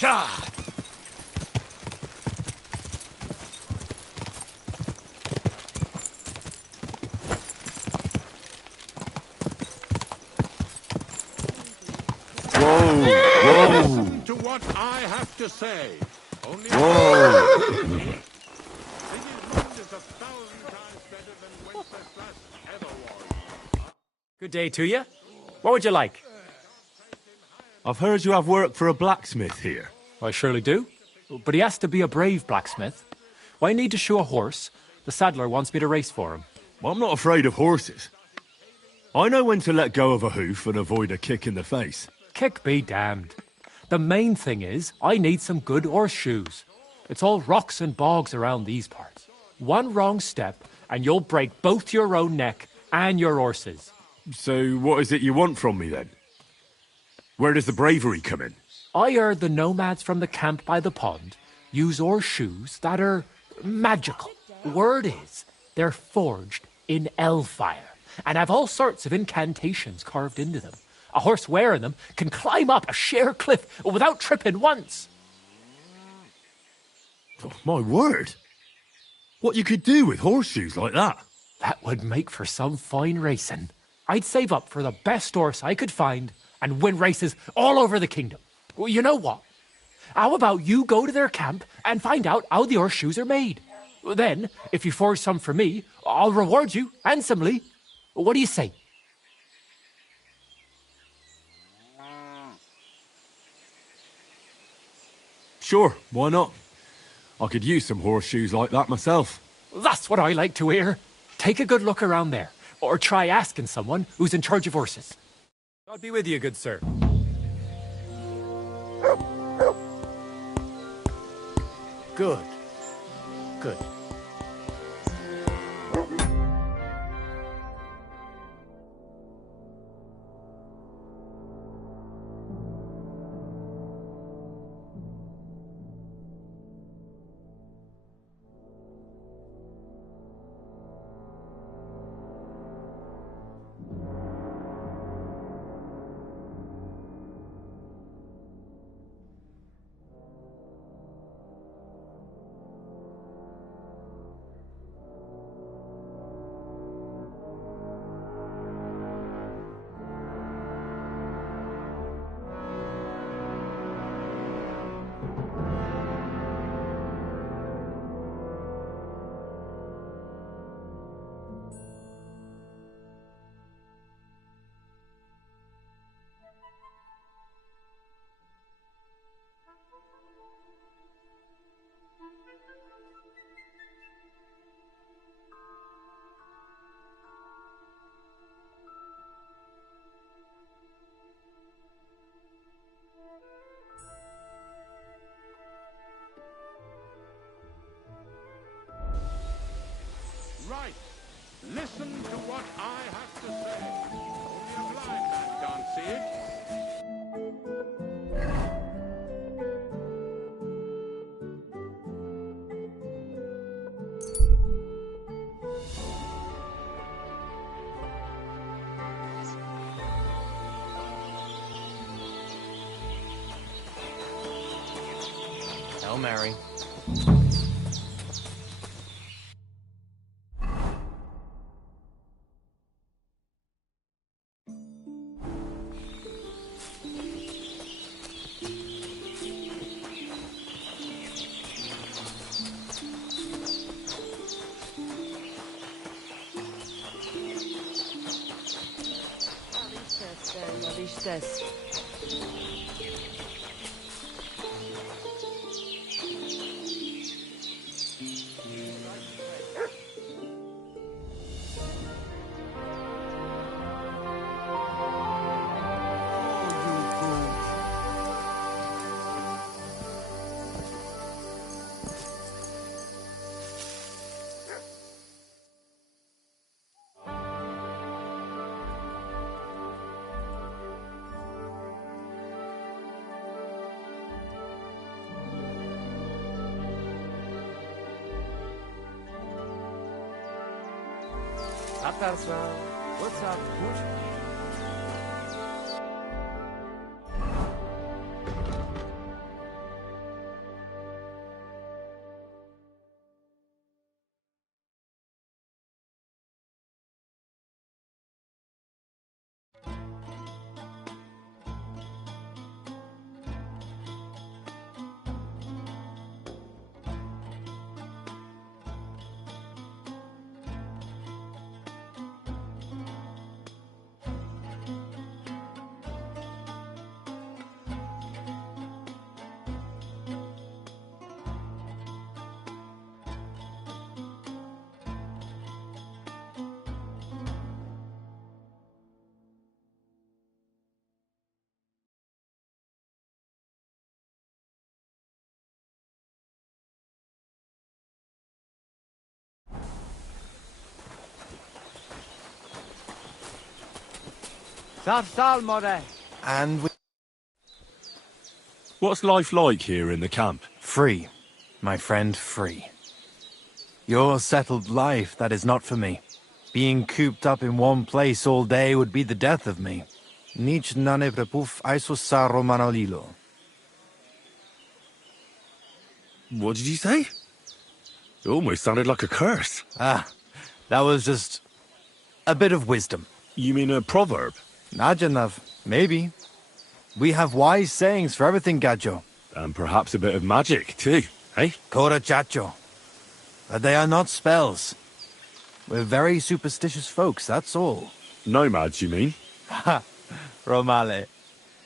God! Listen to what I have to say. Only Sigismund is 1,000 times better than Wenceslas ever was. Good day to you. What would you like? I've heard you have work for a blacksmith here. I surely do. But he has to be a brave blacksmith. I need to shoe a horse. The saddler wants me to race for him. Well, I'm not afraid of horses. I know when to let go of a hoof and avoid a kick in the face. Kick be damned. The main thing is, I need some good horseshoes. It's all rocks and bogs around these parts. One wrong step, and you'll break both your own neck and your horse's. So what is it you want from me, then? Where does the bravery come in? I heard the nomads from the camp by the pond use horseshoes that are magical. Word is, they're forged in hellfire and have all sorts of incantations carved into them. A horse wearing them can climb up a sheer cliff without tripping once. Oh, my word! What you could do with horseshoes like that? That would make for some fine racing. I'd save up for the best horse I could find and win races all over the kingdom. Well, you know what? How about you go to their camp and find out how the horseshoes are made? Then, if you forge some for me, I'll reward you handsomely. What do you say? Sure, why not? I could use some horseshoes like that myself. That's what I like to hear. Take a good look around there, or try asking someone who's in charge of horses. God be with you, good sir. Good. Good. Right. Listen to what I have to say. Only a blind man can't see it. Hail Mary. What's up? And What's life like here in the camp? free, my friend, free. Your settled life, that is not for me. Being cooped up in one place all day would be the death of me. Nic nane prepuf aisosaro manolilo. What did you say? It almost sounded like a curse. Ah, that was just a bit of wisdom. You mean a proverb? Najanav, maybe. We have wise sayings for everything, Gajo. And perhaps a bit of magic, too, eh? Kora chacho. But they are not spells. We're very superstitious folks, that's all. Nomads, you mean? Ha! Romale.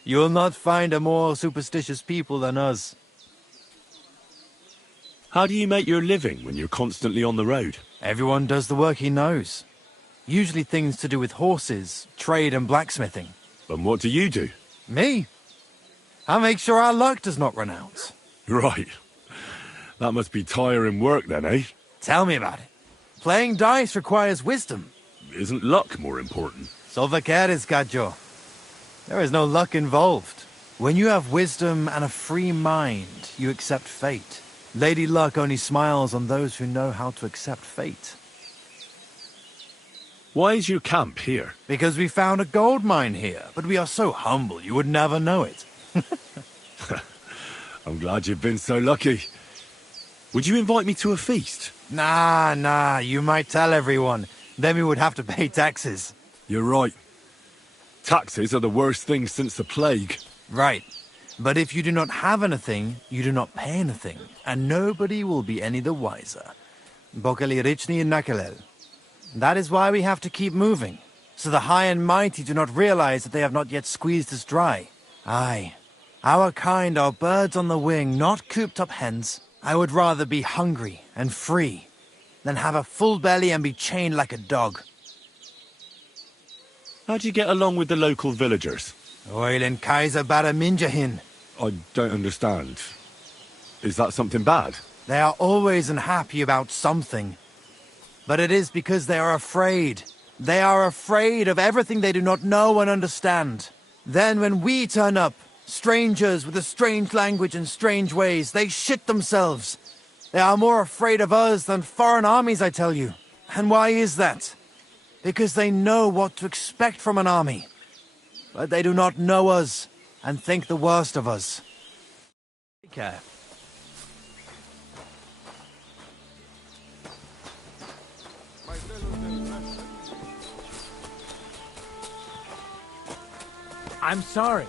You'll not find a more superstitious people than us. How do you make your living when you're constantly on the road? Everyone does the work he knows. Usually things to do with horses, trade and blacksmithing. And what do you do? Me? I make sure our luck does not run out. Right. That must be tiring work then, eh? Tell me about it. Playing dice requires wisdom. Isn't luck more important? Sova quieres, gallo. There is no luck involved. When you have wisdom and a free mind, you accept fate. Lady Luck only smiles on those who know how to accept fate. Why is your camp here? Because we found a gold mine here, but we are so humble you would never know it. I'm glad you've been so lucky. Would you invite me to a feast? Nah, you might tell everyone. Then we would have to pay taxes. You're right. Taxes are the worst thing since the plague. Right. But if you do not have anything, you do not pay anything, and nobody will be any the wiser. Bokali Richni Nakalel. That is why we have to keep moving, so the high and mighty do not realize that they have not yet squeezed us dry. Aye, our kind are birds on the wing, not cooped-up hens. I would rather be hungry and free than have a full belly and be chained like a dog. How do you get along with the local villagers? Oil and Kaiser Baraminjahin. I don't understand. Is that something bad? They are always unhappy about something. But it is because they are afraid. They are afraid of everything they do not know and understand. Then when we turn up, strangers with a strange language and strange ways, they shit themselves. They are more afraid of us than foreign armies, I tell you. And why is that? Because they know what to expect from an army. But they do not know us and think the worst of us. Take care. I'm sorry.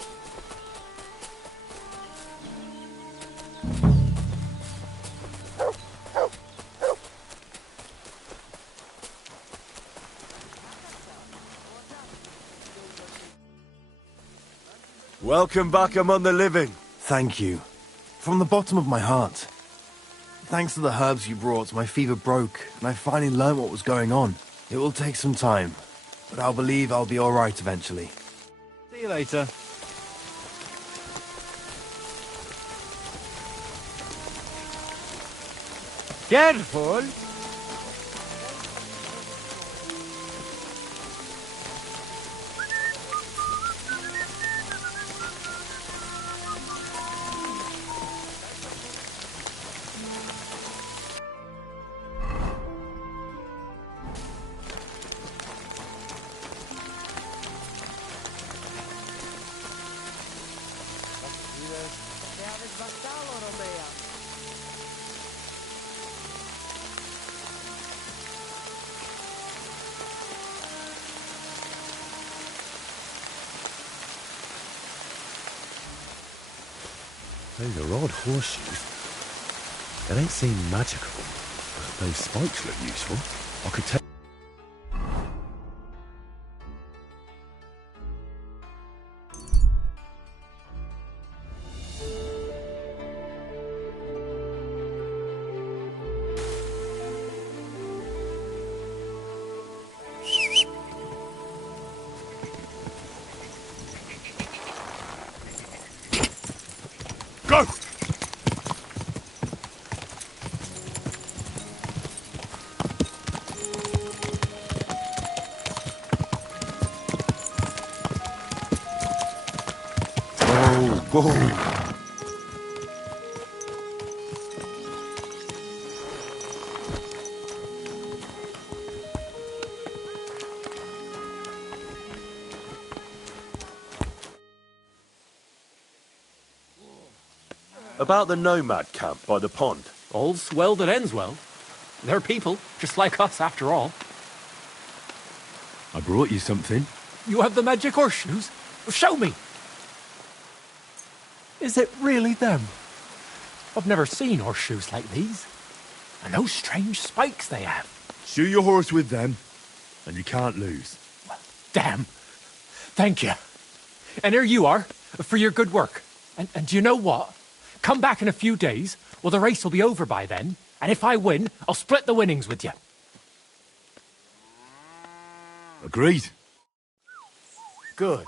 Welcome back among the living. Thank you. From the bottom of my heart. Thanks to the herbs you brought, my fever broke, and I finally learned what was going on. It will take some time, but I'll believe I'll be alright eventually. See you later. Careful! Those are odd horseshoes. They don't seem magical, but those spikes look useful. I could take... Go! Whoa! About the nomad camp by the pond. All's well that ends well. They're people, just like us after all. I brought you something. You have the magic horseshoes? Show me! Is it really them? I've never seen horseshoes like these. And those strange spikes they have. Shoe your horse with them, and you can't lose. Damn. Thank you. And here you are, for your good work. And do you know what? Come back in a few days. Well, the race will be over by then. And if I win, I'll split the winnings with you. Agreed. Good.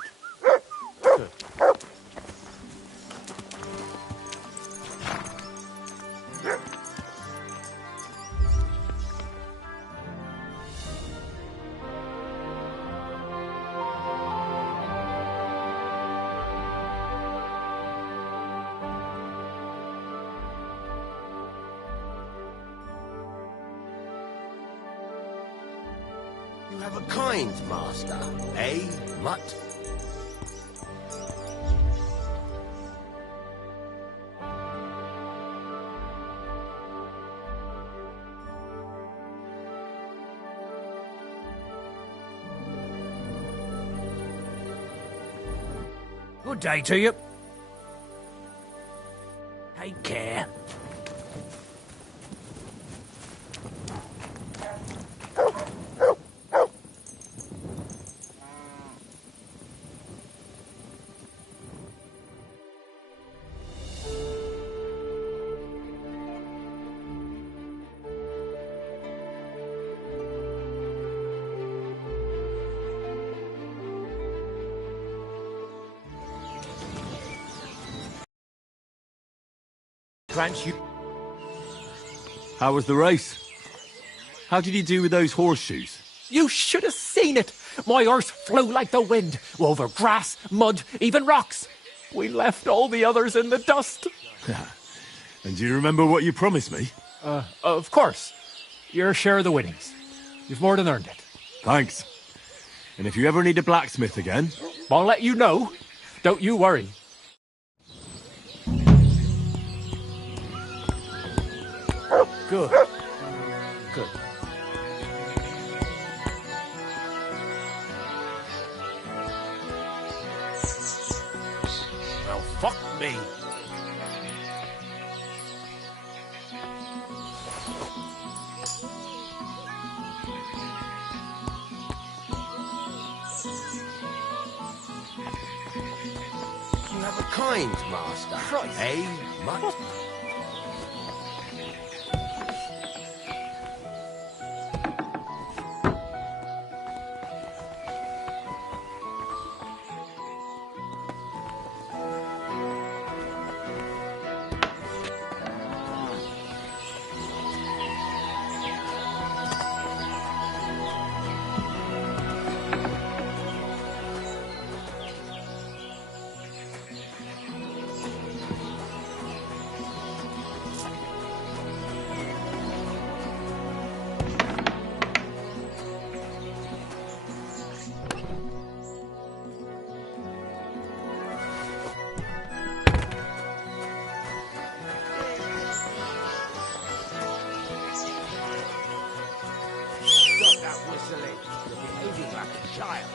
Good. You have a kind master, eh, Mutt? Good day to you. Take care. Grant you. How was the race? How did you do with those horseshoes? You should have seen it. My horse flew like the wind, over grass, mud, even rocks. We left all the others in the dust. And do you remember what you promised me? Of course. Your share of the winnings. You've more than earned it. Thanks. And if you ever need a blacksmith again... I'll let you know. Don't you worry. Good. Good. Well, fuck me. You have a kind master, eh, Mutt? Stop that whistling. You're behaving like a child.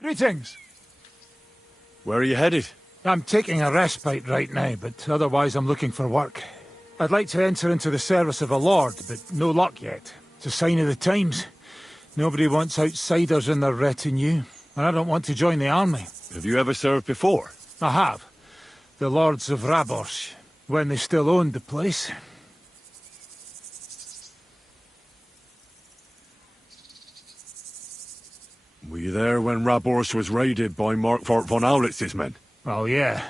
Greetings. Where are you headed? I'm taking a respite right now, but otherwise I'm looking for work. I'd like to enter into the service of a lord, but no luck yet. It's a sign of the times. Nobody wants outsiders in their retinue, and I don't want to join the army. Have you ever served before? I have. The lords of Raborsh, when they still owned the place. Were you there when Raborsh was raided by Markfort von Aulitz's men? Well, yeah,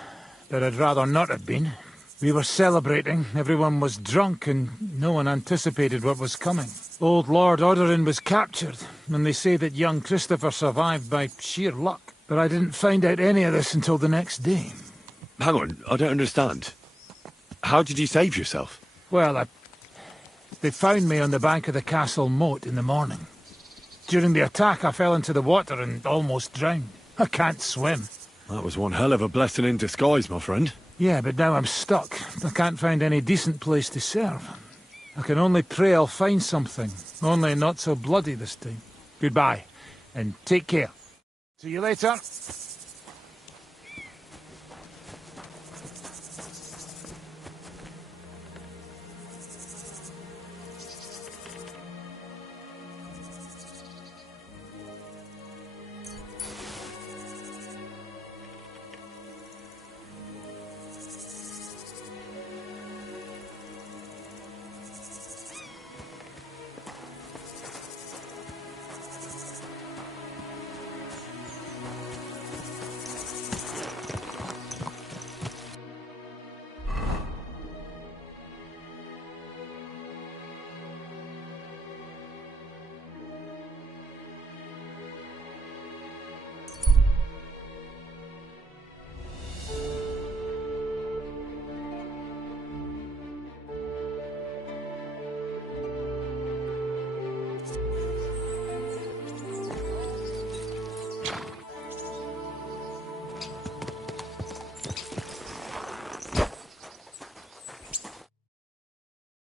but I'd rather not have been. We were celebrating, everyone was drunk, and no one anticipated what was coming. Old Lord Odorin was captured, and they say that young Christopher survived by sheer luck. But I didn't find out any of this until the next day. Hang on, I don't understand. How did you save yourself? Well, they found me on the bank of the castle moat in the morning. During the attack, I fell into the water and almost drowned. I can't swim. That was one hell of a blessing in disguise, my friend. Yeah, but now I'm stuck. I can't find any decent place to serve. I can only pray I'll find something. Only not so bloody this time. Goodbye, and take care. See you later.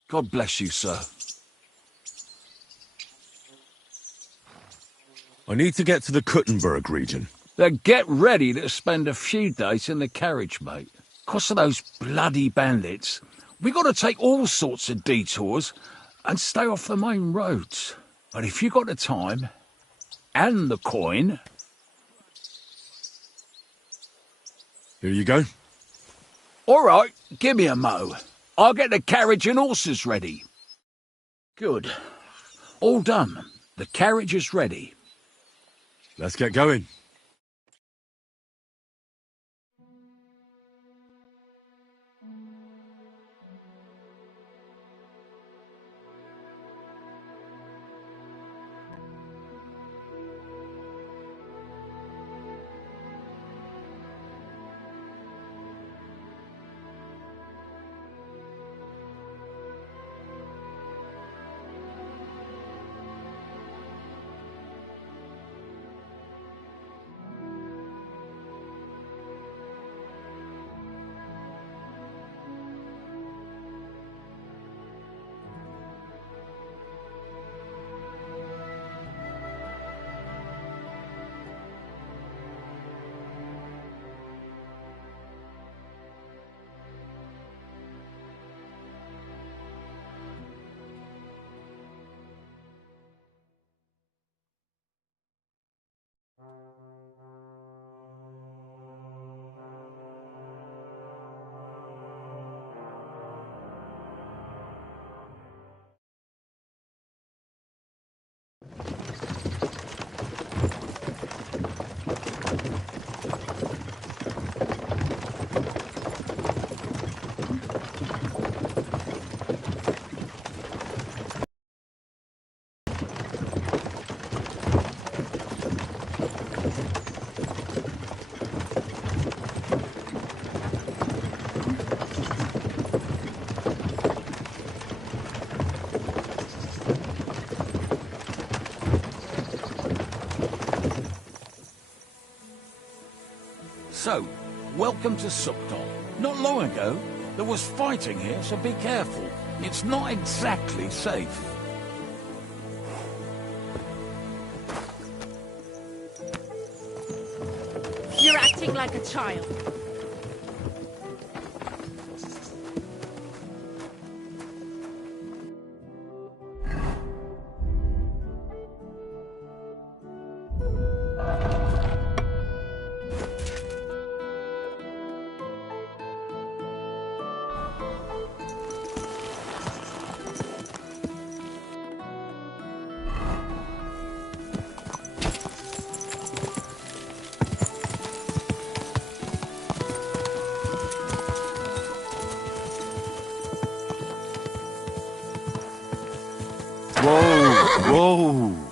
God bless you, sir. I need to get to the Kuttenberg region. Then get ready to spend a few days in the carriage, mate. 'Cause of those bloody bandits, we got to take all sorts of detours and stay off the main roads. But if you got the time and the coin... Here you go. All right, give me a mo. I'll get the carriage and horses ready. Good. All done. The carriage is ready. Let's get going. So, welcome to Sukdal. Not long ago, there was fighting here, so be careful. It's not exactly safe. You're acting like a child. Whoa! Whoa!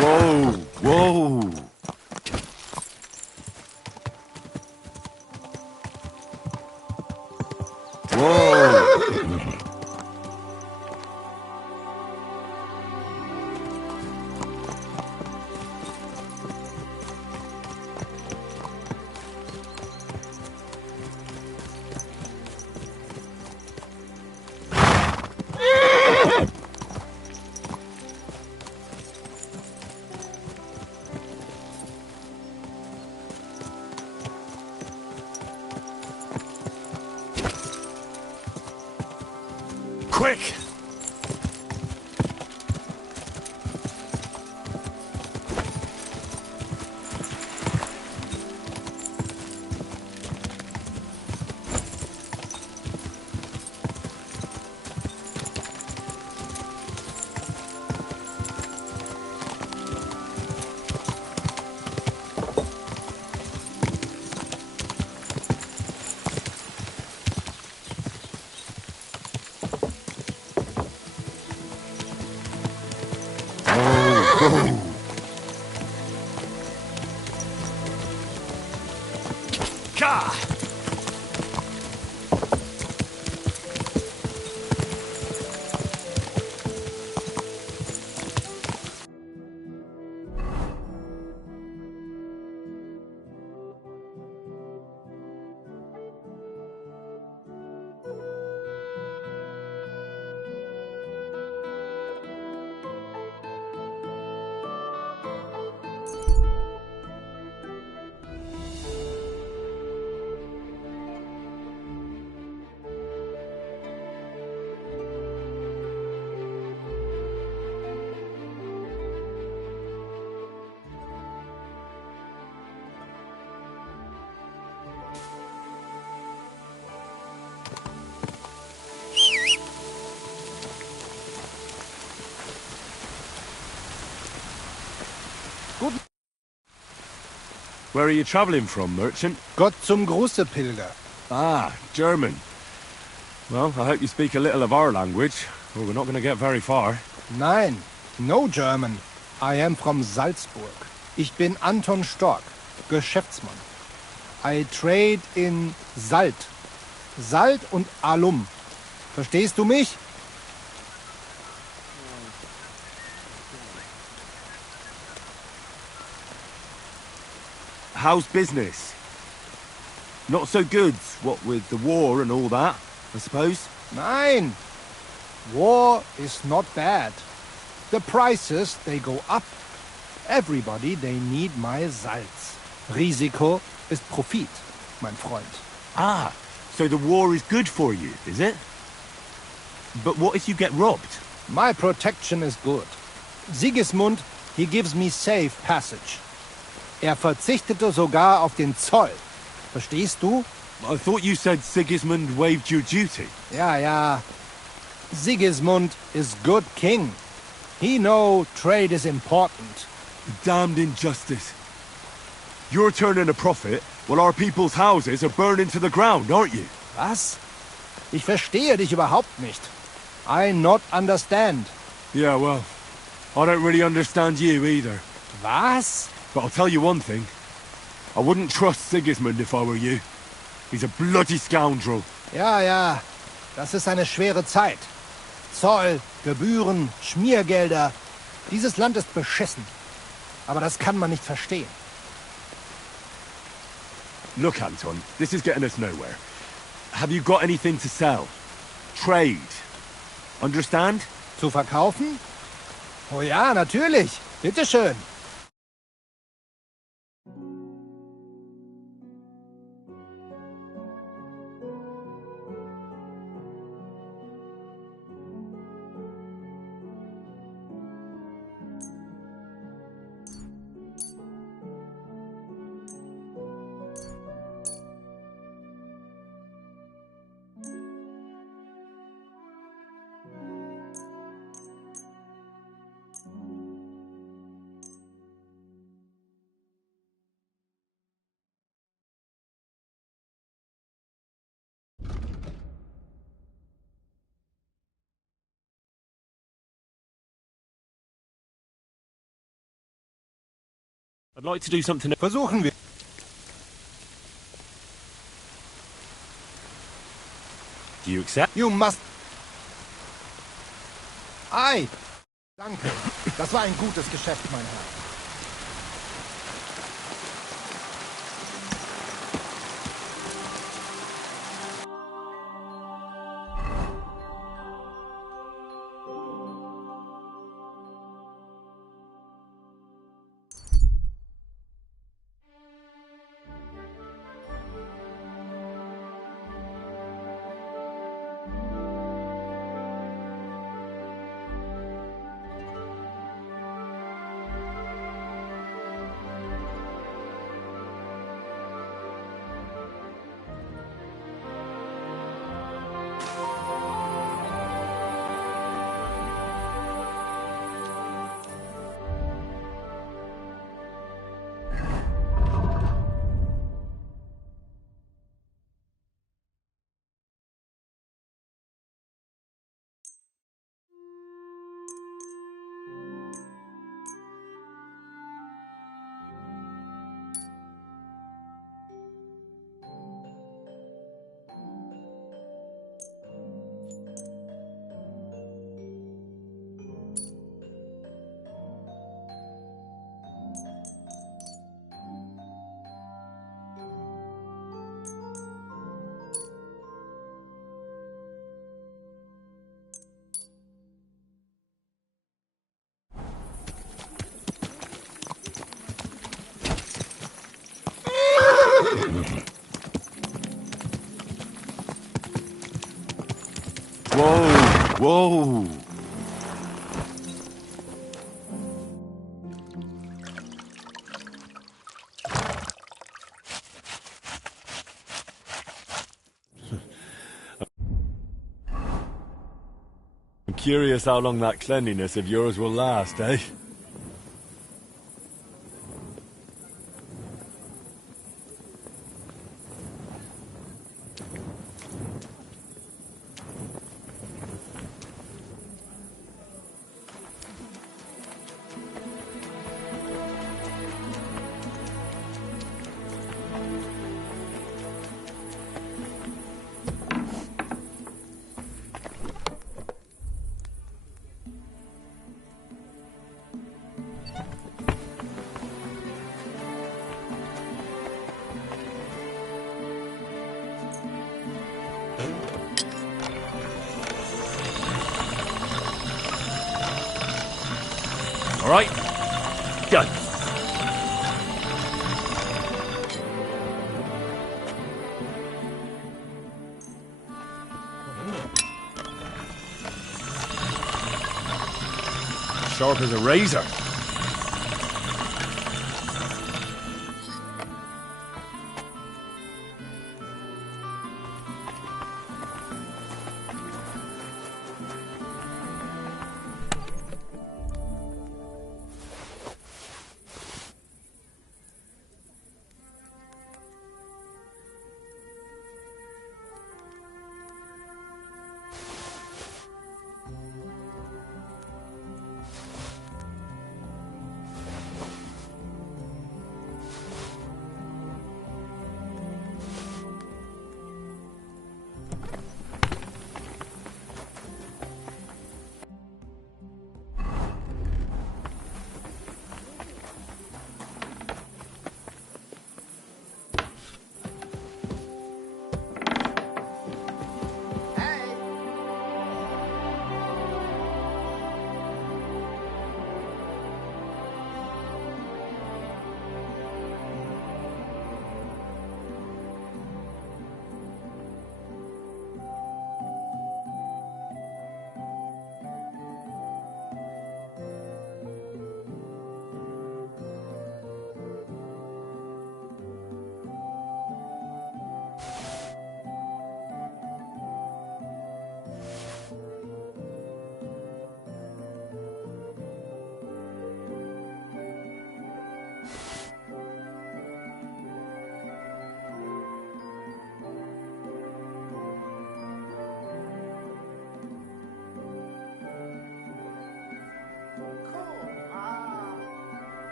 Whoa! Whoa! Whoa! Quick! Gah! Where are you travelling from, merchant? Gott zum Gruße, Pilger. Ah, German. Well, I hope you speak a little of our language, or we're not going to get very far. Nein, no German. I am from Salzburg. Ich bin Anton Stork, Geschäftsmann. I trade in Salt. Salt und Alum. Verstehst du mich? How's business? Not so good, what with the war and all that, I suppose? Nein. War is not bad. The prices, they go up. Everybody, they need my Salz. Risiko ist Profit, mein Freund. Ah, so the war is good for you, is it? But what if you get robbed? My protection is good. Sigismund, he gives me safe passage. Verzichtete sogar auf den Zoll. Verstehst du? I thought you said Sigismund waived your duty. Ja. Sigismund is good king. He know trade is important. Damned injustice. You're turning a profit, while our people's houses are burning to the ground, aren't you? Was? Ich verstehe dich überhaupt nicht. I not understand. Yeah, well, I don't really understand you either. Was? But I'll tell you one thing. I wouldn't trust Sigismund if I were you. He's a bloody scoundrel. Ja, das ist eine schwere Zeit. Zoll, Gebühren, Schmiergelder. Dieses Land ist beschissen. Aber das kann man nicht verstehen. Look, Anton, this is getting us nowhere. Have you got anything to sell? Trade. Understand? Zu verkaufen? Oh ja, natürlich. Bitteschön. I'd like to do something... Versuchen wir. Do you accept? You must... Ei! Danke. Das war ein gutes Geschäft, mein Herr. Whoa! I'm curious how long that cleanliness of yours will last, eh? All right, go. Sharp as a razor.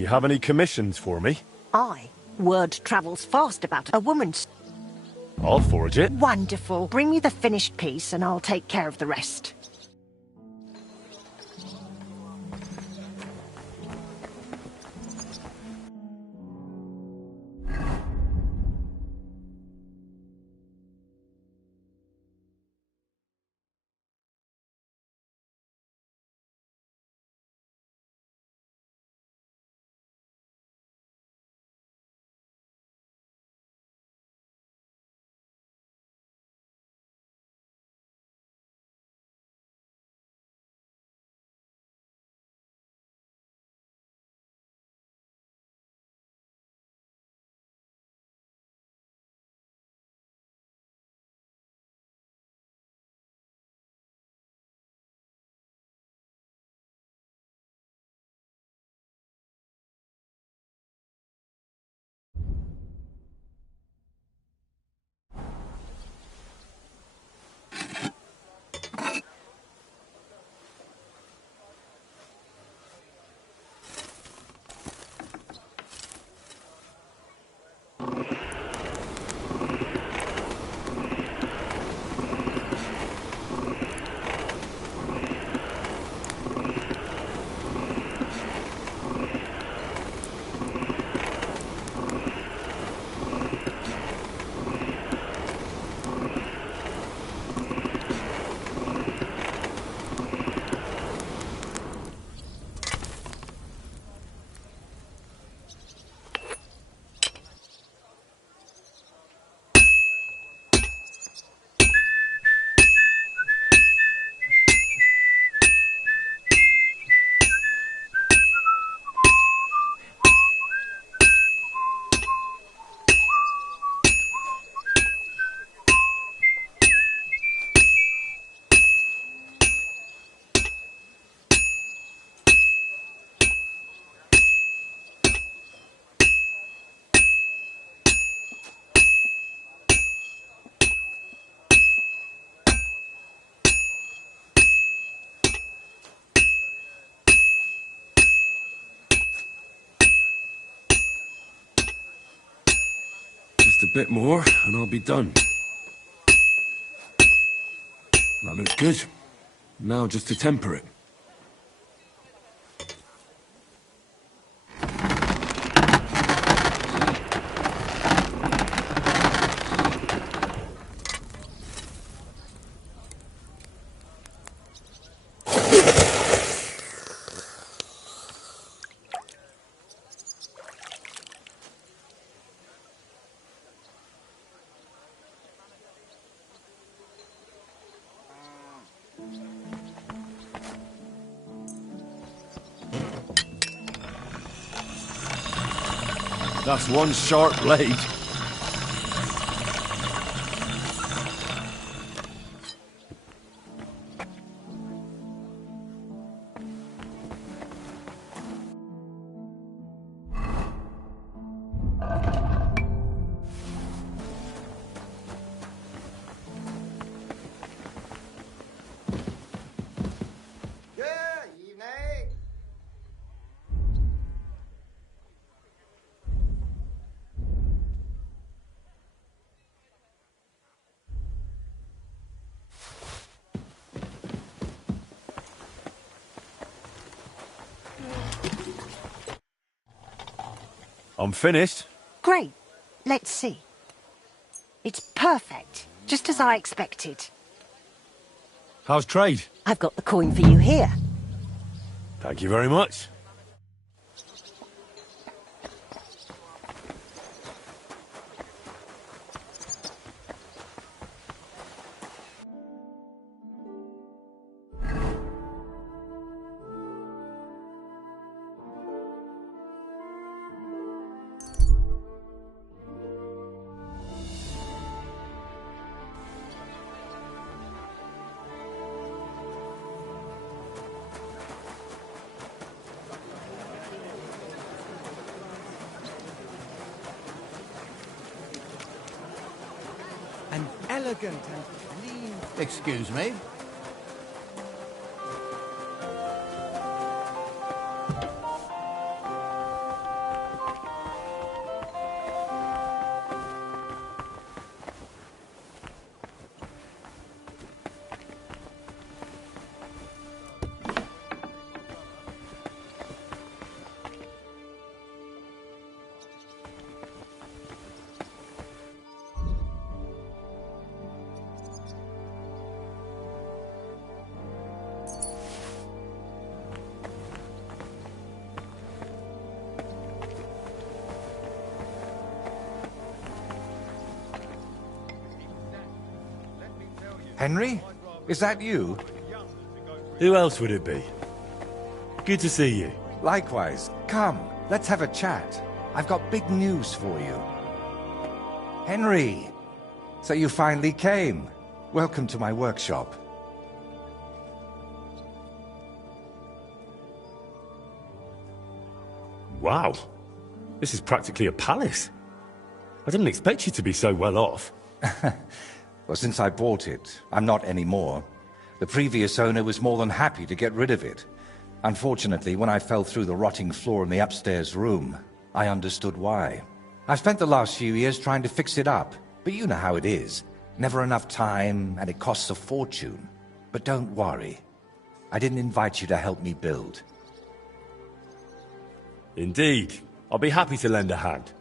Do you have any commissions for me? Word travels fast about a woman's... I'll forge it. Wonderful. Bring me the finished piece and I'll take care of the rest. Just a bit more, and I'll be done. That looks good. Now just to temper it. That's one sharp blade. I'm finished. Great. Let's see. It's perfect. Just as I expected. How's trade? I've got the coin for you here. Thank you very much. Elegant and clean. Excuse me. Henry? Is that you? Who else would it be? Good to see you. Likewise. Come, let's have a chat. I've got big news for you. Henry! So you finally came. Welcome to my workshop. Wow. This is practically a palace. I didn't expect you to be so well off. Well, since I bought it, I'm not anymore. The previous owner was more than happy to get rid of it. Unfortunately, when I fell through the rotting floor in the upstairs room, I understood why. I've spent the last few years trying to fix it up, but you know how it is. Never enough time, and it costs a fortune. But don't worry. I didn't invite you to help me build. Indeed. I'll be happy to lend a hand.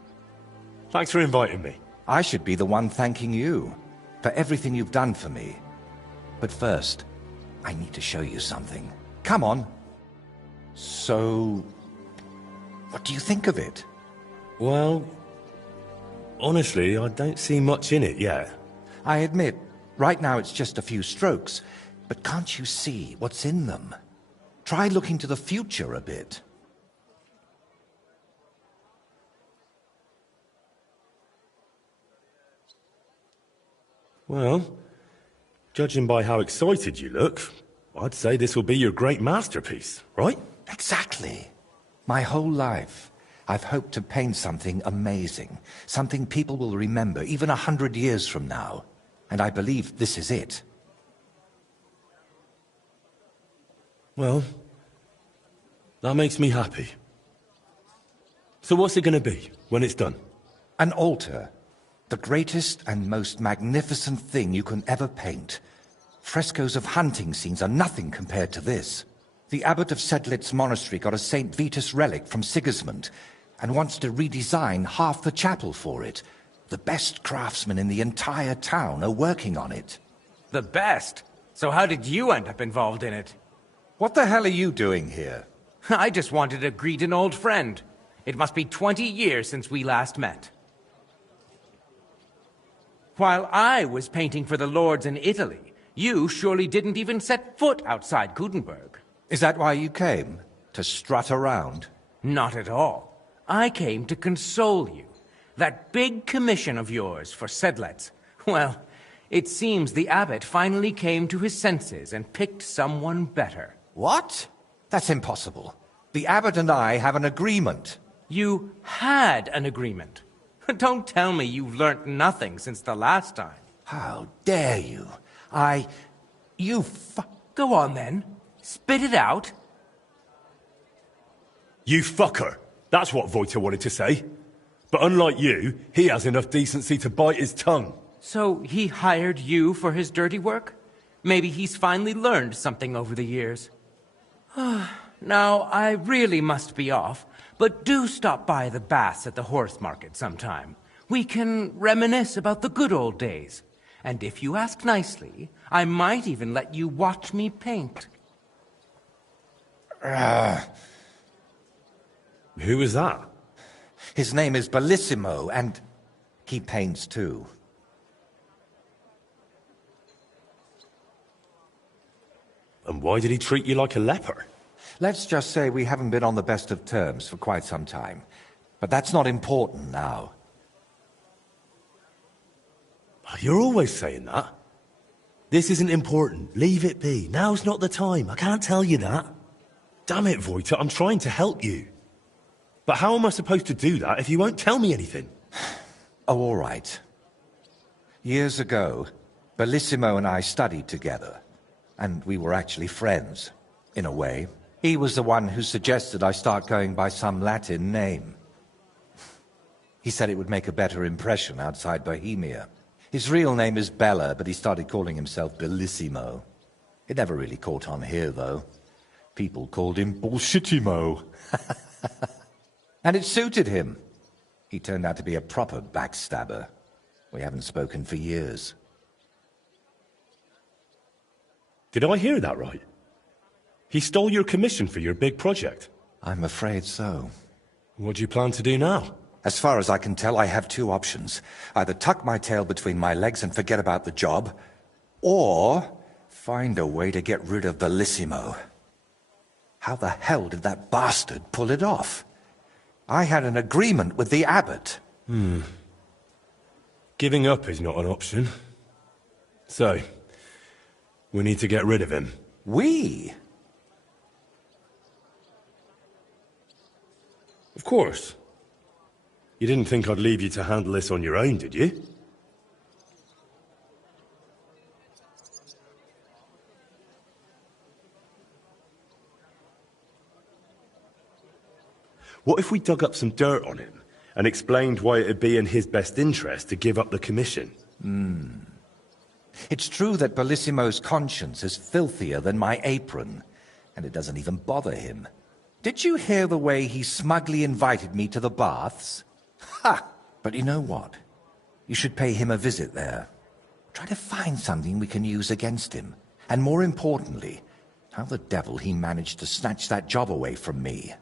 Thanks for inviting me. I should be the one thanking you for everything you've done for me. But first, I need to show you something. Come on. So, what do you think of it? Well, honestly, I don't see much in it yet. I admit, right now it's just a few strokes, but can't you see what's in them? Try looking to the future a bit. Well, judging by how excited you look, I'd say this will be your great masterpiece, right? Exactly. My whole life, I've hoped to paint something amazing, something people will remember even 100 years from now. And I believe this is it. Well, that makes me happy. So what's it going to be when it's done? An altar. The greatest and most magnificent thing you can ever paint. Frescoes of hunting scenes are nothing compared to this. The abbot of Sedlitz Monastery got a St. Vitus relic from Sigismund and wants to redesign half the chapel for it. The best craftsmen in the entire town are working on it. The best? So how did you end up involved in it? What the hell are you doing here? I just wanted to greet an old friend. It must be 20 years since we last met. While I was painting for the lords in Italy, you surely didn't even set foot outside Gutenberg. Is that why you came? To strut around? Not at all. I came to console you. That big commission of yours for Sedlitz. Well, it seems the abbot finally came to his senses and picked someone better. What? That's impossible. The abbot and I have an agreement. You had an agreement. Don't tell me you've learnt nothing since the last time. How dare you? Go on then. Spit it out. You fucker. That's what Voiter wanted to say. But unlike you, he has enough decency to bite his tongue. So he hired you for his dirty work? Maybe he's finally learned something over the years. Now, I really must be off, but do stop by the baths at the horse market sometime. We can reminisce about the good old days. And if you ask nicely, I might even let you watch me paint. Who is that? His name is Bellissimo, and he paints too. And why did he treat you like a leper? Let's just say we haven't been on the best of terms for quite some time. But that's not important now. You're always saying that. This isn't important. Leave it be. Now's not the time. I can't tell you that. Damn it, Voiter, I'm trying to help you. But how am I supposed to do that if you won't tell me anything? Oh, all right. Years ago, Bellissimo and I studied together. And we were actually friends, in a way. He was the one who suggested I start going by some Latin name. He said it would make a better impression outside Bohemia. His real name is Bella, but he started calling himself Bellissimo. It never really caught on here, though. People called him Bullshitimo. And it suited him. He turned out to be a proper backstabber. We haven't spoken for years. Did I hear that right? He stole your commission for your big project? I'm afraid so. What do you plan to do now? As far as I can tell, I have two options. Either tuck my tail between my legs and forget about the job, Or find a way to get rid of Bellissimo. How the hell did that bastard pull it off? I had an agreement with the abbot. Giving up is not an option. So, we need to get rid of him. We? Of course. You didn't think I'd leave you to handle this on your own, did you? What if we dug up some dirt on him and explained why it'd be in his best interest to give up the commission? It's true that Bellissimo's conscience is filthier than my apron, and it doesn't even bother him. Did you hear the way he smugly invited me to the baths? Ha! But you know what? You should pay him a visit there. Try to find something we can use against him. And more importantly, how the devil he managed to snatch that job away from me.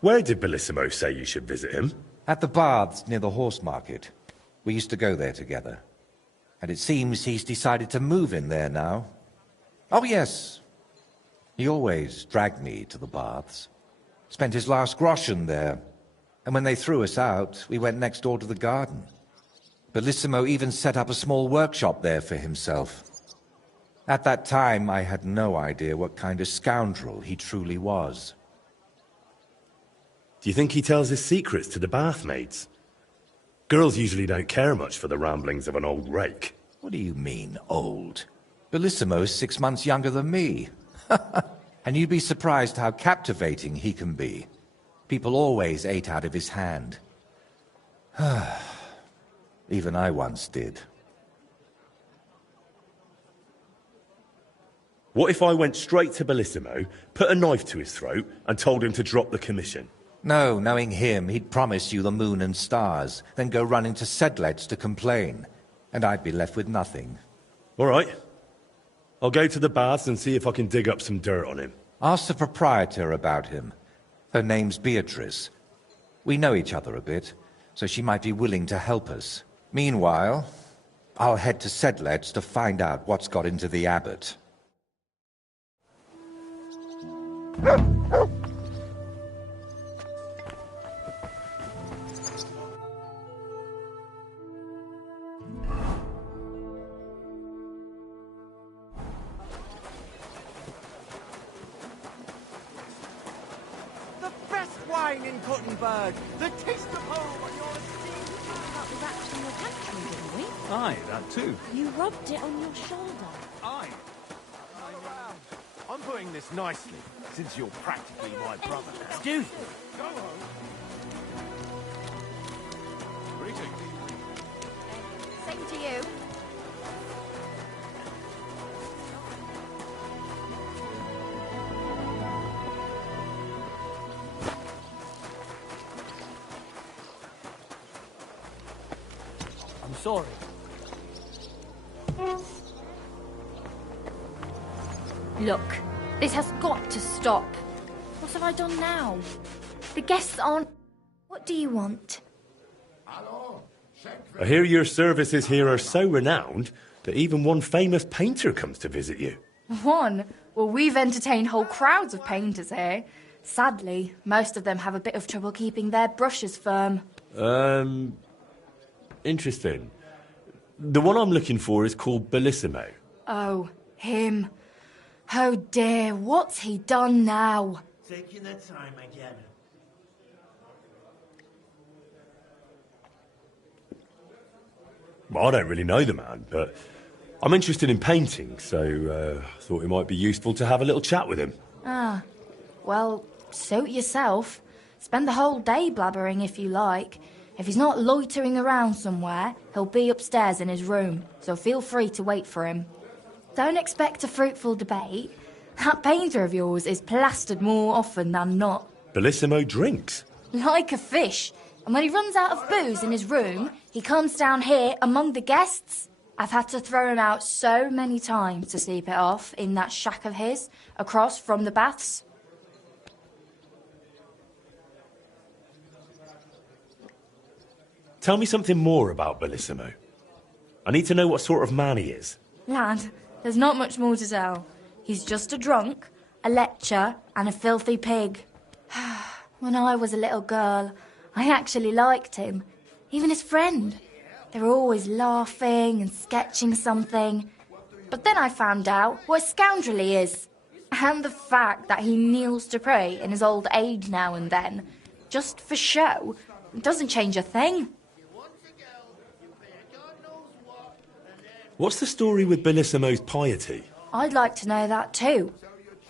Where did Bellissimo say you should visit him? At the baths near the horse market. We used to go there together. And it seems he's decided to move in there now. Oh, yes. He always dragged me to the baths. Spent his last groschen there. And when they threw us out, we went next door to the garden. Bellissimo even set up a small workshop there for himself. At that time, I had no idea what kind of scoundrel he truly was. Do you think he tells his secrets to the bathmaids? Girls usually don't care much for the ramblings of an old rake. What do you mean, old? Bellissimo's 6 months younger than me. And you'd be surprised how captivating he can be. People always ate out of his hand. Even I once did. What if I went straight to Bellissimo, put a knife to his throat, and told him to drop the commission? No, knowing him, he'd promise you the moon and stars, then go running to Sedlets to complain. And I'd be left with nothing. All right. I'll go to the baths and see if I can dig up some dirt on him. Ask the proprietor about him. Her name's Beatrice. We know each other a bit, so she might be willing to help us. Meanwhile, I'll head to Sedlets to find out what's got into the abbot. In Kuttenberg, the taste of home on your esteemed. We wrapped in your pantry, didn't we? Aye, that too. You rubbed it on your shoulder. Aye. I'm putting this nicely, since you're practically my brother now. Excuse me. Go home. Greetings. Same to you. I'm sorry. Look, this has got to stop. What have I done now? The guests aren't... What do you want? I hear your services here are so renowned that even one famous painter comes to visit you. One? Well, we've entertained whole crowds of painters here. Sadly, most of them have a bit of trouble keeping their brushes firm. Interesting. The one I'm looking for is called Bellissimo. Oh, him. Oh dear, what's he done now? Taking their time again. Well, I don't really know the man, but I'm interested in painting, so I thought it might be useful to have a little chat with him. Ah, well, suit yourself. Spend the whole day blabbering if you like. If he's not loitering around somewhere, he'll be upstairs in his room, so feel free to wait for him. Don't expect a fruitful debate. That painter of yours is plastered more often than not. Bellissimo drinks. Like a fish. And when he runs out of booze in his room, he comes down here among the guests. I've had to throw him out so many times to sleep it off in that shack of his, across from the baths. Tell me something more about Bellissimo. I need to know what sort of man he is. Lad, there's not much more to tell. He's just a drunk, a lecher, and a filthy pig. When I was a little girl, I actually liked him. Even his friend. They were always laughing and sketching something. But then I found out what a scoundrel he is. And the fact that he kneels to pray in his old age now and then, just for show, doesn't change a thing. What's the story with Bellissimo's piety? I'd like to know that too.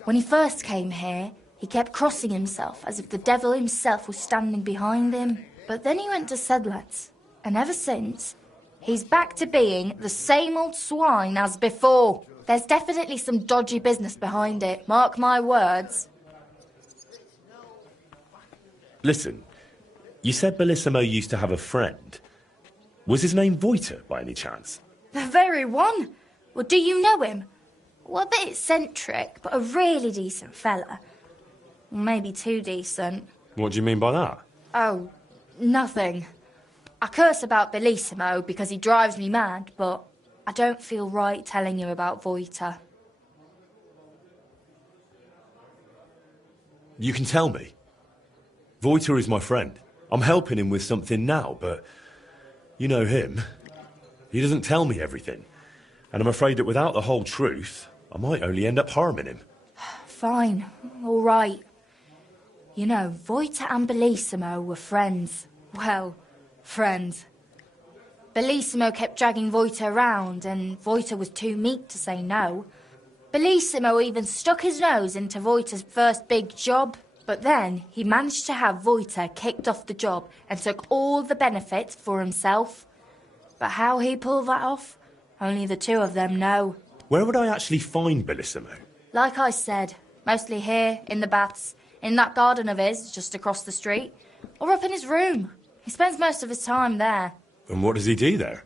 When he first came here, he kept crossing himself as if the devil himself was standing behind him. But then he went to Sedlets, and ever since, he's back to being the same old swine as before. There's definitely some dodgy business behind it, mark my words. Listen, you said Bellissimo used to have a friend. Was his name Voiter, by any chance? The very one. Well, do you know him? Well, a bit eccentric, but a really decent fella. Maybe too decent. What do you mean by that? Oh, nothing. I curse about Bellissimo because he drives me mad, but I don't feel right telling you about Voiter. You can tell me. Voiter is my friend. I'm helping him with something now, but you know him. He doesn't tell me everything. And I'm afraid that without the whole truth, I might only end up harming him. Fine, all right. You know, Voiter and Bellissimo were friends. Well, friends. Bellissimo kept dragging Voiter around, and Voiter was too meek to say no. Bellissimo even stuck his nose into Voiter's first big job, but then he managed to have Voiter kicked off the job and took all the benefits for himself. But how he pulled that off, only the two of them know. Where would I actually find Bellissimo? Like I said, mostly here, in the baths, in that garden of his, just across the street, or up in his room. He spends most of his time there. And what does he do there?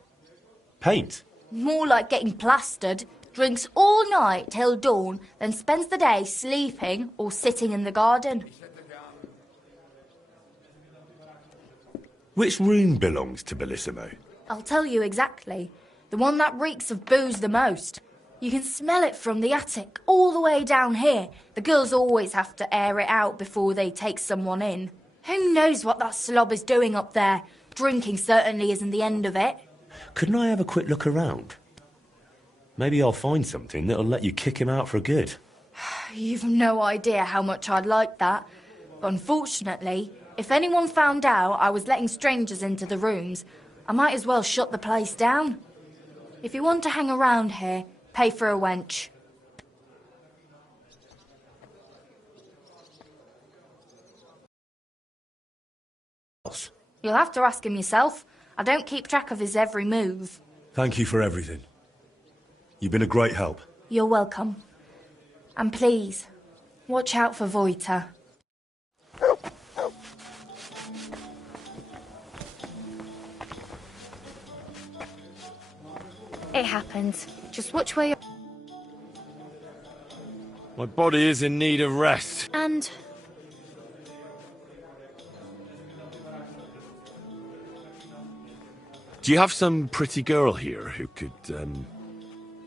Paint? More like getting plastered, drinks all night till dawn, then spends the day sleeping or sitting in the garden. Which room belongs to Bellissimo? I'll tell you exactly. The one that reeks of booze the most. You can smell it from the attic all the way down here. The girls always have to air it out before they take someone in. Who knows what that slob is doing up there? Drinking certainly isn't the end of it. Couldn't I have a quick look around? Maybe I'll find something that'll let you kick him out for good. You've no idea how much I'd like that. But unfortunately, if anyone found out I was letting strangers into the rooms, I might as well shut the place down. If you want to hang around here, pay for a wench. You'll have to ask him yourself. I don't keep track of his every move. Thank you for everything. You've been a great help. You're welcome. And please, watch out for Voiter. It happens. Just watch where you're... My body is in need of rest. And Do you have some pretty girl here who could,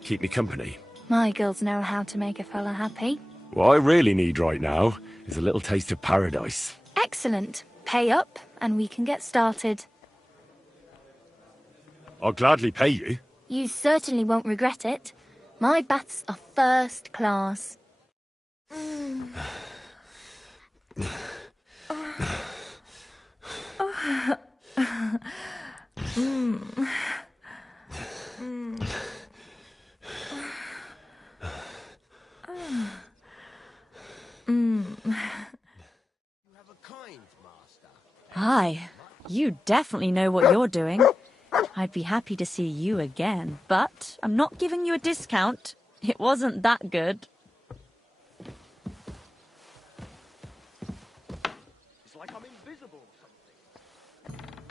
keep me company? my girls know how to make a fella happy. What I really need right now is a little taste of paradise. Excellent. Pay up and we can get started. I'll gladly pay you. You certainly won't regret it. My baths are first class. Hi. You definitely know what you're doing. I'd be happy to see you again, but I'm not giving you a discount. It wasn't that good. It's like I'm invisible or something.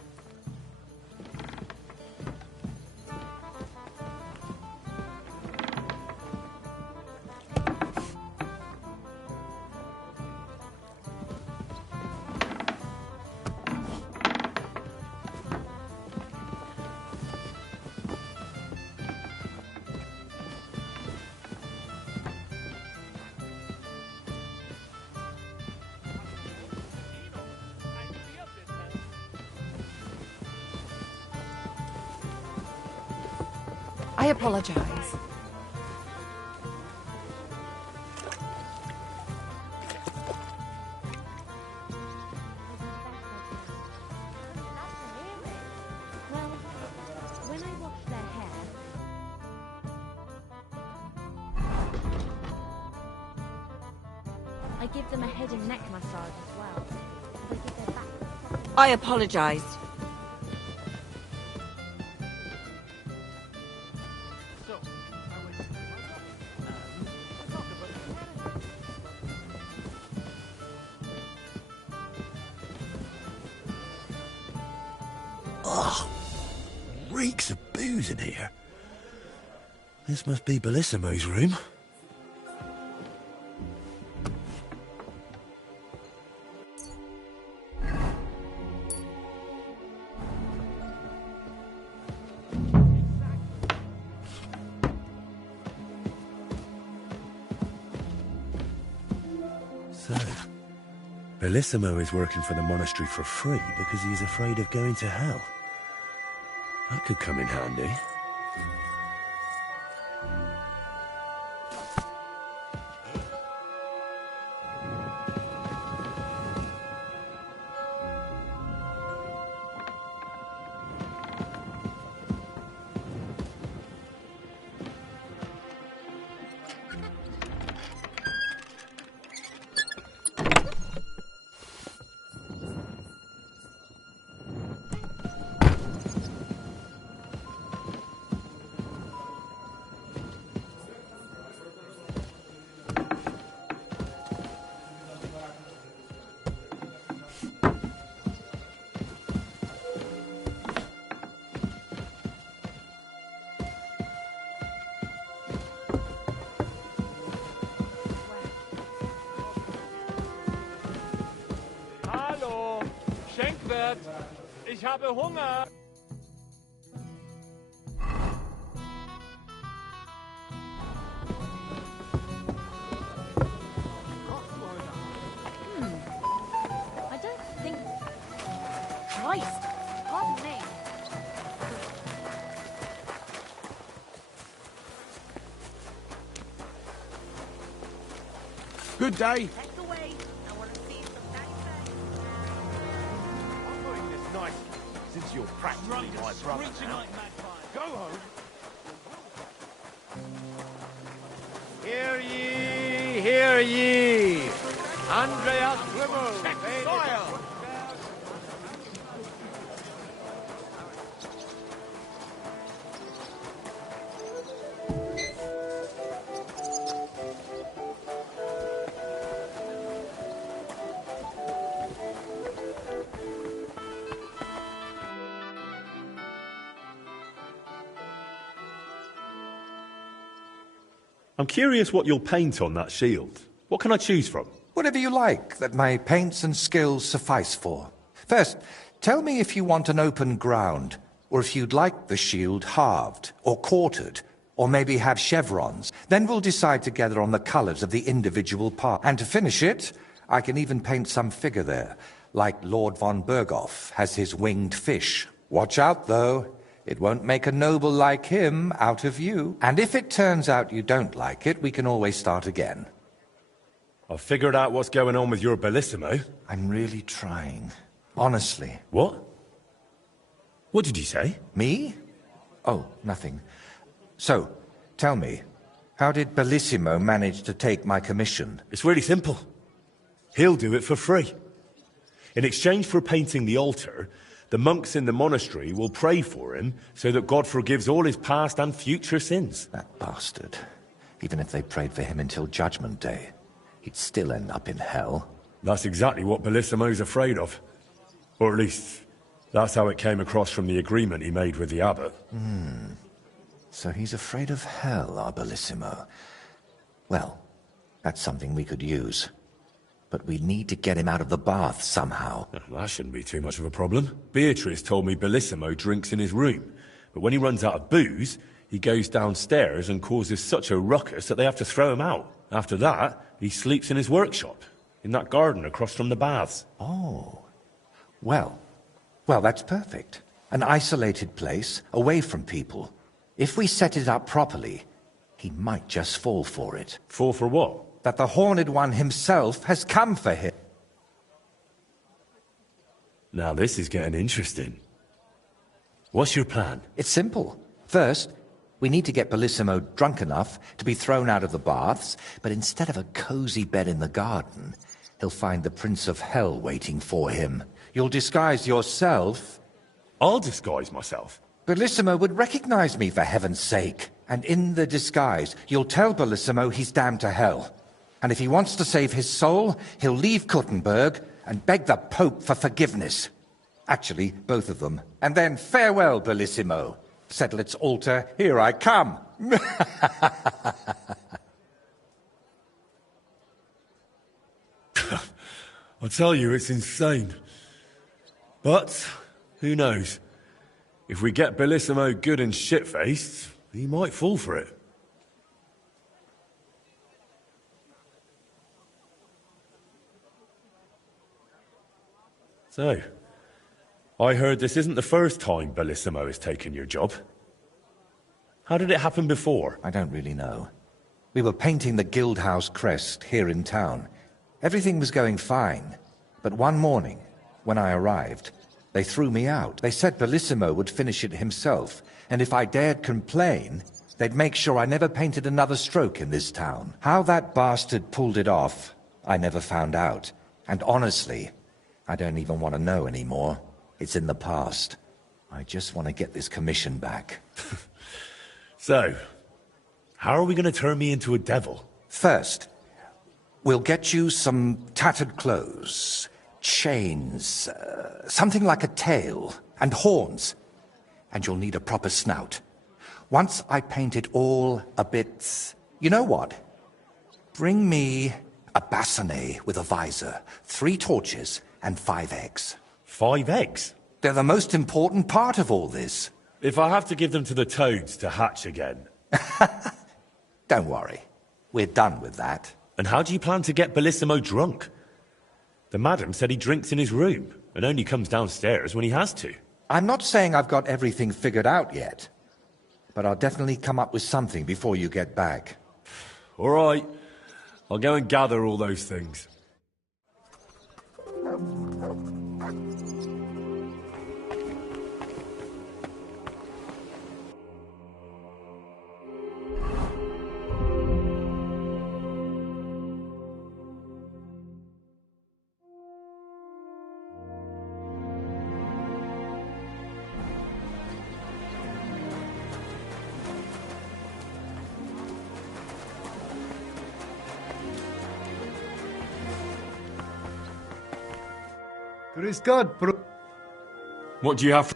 apologize. Well, when I wash their hair, I give them a head and neck massage as well. I give their back. I apologize. Ugh, reeks of booze in here. This must be Bellissimo's room. So, Bellissimo is working for the monastery for free because he's afraid of going to hell. That could come in handy. Hallo, Schenkwirt, ich habe Hunger. I don't think... Christ! Pardon me. Good day. Since you're practically my brother now. Go home. Hear ye, hear ye! Andreas Rimmel, fire! I'm curious what you'll paint on that shield. What can I choose from? Whatever you like that my paints and skills suffice for. First, tell me if you want an open ground, or if you'd like the shield halved, or quartered, or maybe have chevrons. Then we'll decide together on the colours of the individual parts. And to finish it, I can even paint some figure there, like Lord von Berghoff has his winged fish. Watch out, though. It won't make a noble like him out of you. And if it turns out you don't like it, we can always start again. I've figured out what's going on with your Bellissimo. I'm really trying. Honestly. What? What did you say? Me? Oh, nothing. So, tell me, how did Bellissimo manage to take my commission? It's really simple. He'll do it for free. In exchange for painting the altar, the monks in the monastery will pray for him so that God forgives all his past and future sins. That bastard. Even if they prayed for him until Judgment Day, he'd still end up in hell. That's exactly what Bellissimo's afraid of. Or at least, that's how it came across from the agreement he made with the abbot. So he's afraid of hell, our Bellissimo. Well, that's something we could use. But we need to get him out of the bath somehow. That shouldn't be too much of a problem. Beatrice told me Bellissimo drinks in his room. But when he runs out of booze, he goes downstairs and causes such a ruckus that they have to throw him out. After that, he sleeps in his workshop, in that garden across from the baths. Oh. Well, that's perfect. An isolated place, away from people. If we set it up properly, he might just fall for it. Fall for what? That the Horned One himself has come for him. Now this is getting interesting. What's your plan? It's simple. First, we need to get Bellissimo drunk enough to be thrown out of the baths, but instead of a cozy bed in the garden, he'll find the Prince of Hell waiting for him. You'll disguise yourself. I'll disguise myself. Bellissimo would recognize me, for heaven's sake. And in the disguise, you'll tell Bellissimo he's damned to hell. And if he wants to save his soul, he'll leave Kuttenberg and beg the Pope for forgiveness. Actually, both of them. And then farewell, Bellissimo. Sedlitz altar, here I come. I tell you, it's insane. But, who knows? If we get Bellissimo good and shit-faced, he might fall for it. So, I heard this isn't the first time Bellissimo has taken your job. How did it happen before? I don't really know. We were painting the Guildhouse crest here in town. Everything was going fine. But one morning, when I arrived, they threw me out. They said Bellissimo would finish it himself, and if I dared complain, they'd make sure I never painted another stroke in this town. How that bastard pulled it off, I never found out. And honestly, I don't even want to know anymore. It's in the past. I just want to get this commission back. So, how are we going to turn me into a devil? First, we'll get you some tattered clothes, chains, something like a tail, and horns. And you'll need a proper snout. Once I paint it all a bit... You know what? Bring me a bassinet with a visor, 3 torches, and 5 eggs. 5 eggs? They're the most important part of all this. If I have to give them to the toads to hatch again... Don't worry. We're done with that. And how do you plan to get Bellissimo drunk? The madam said he drinks in his room, and only comes downstairs when he has to. I'm not saying I've got everything figured out yet, but I'll definitely come up with something before you get back. All right. I'll go and gather all those things. Grüß Gott, Bro. What do you have?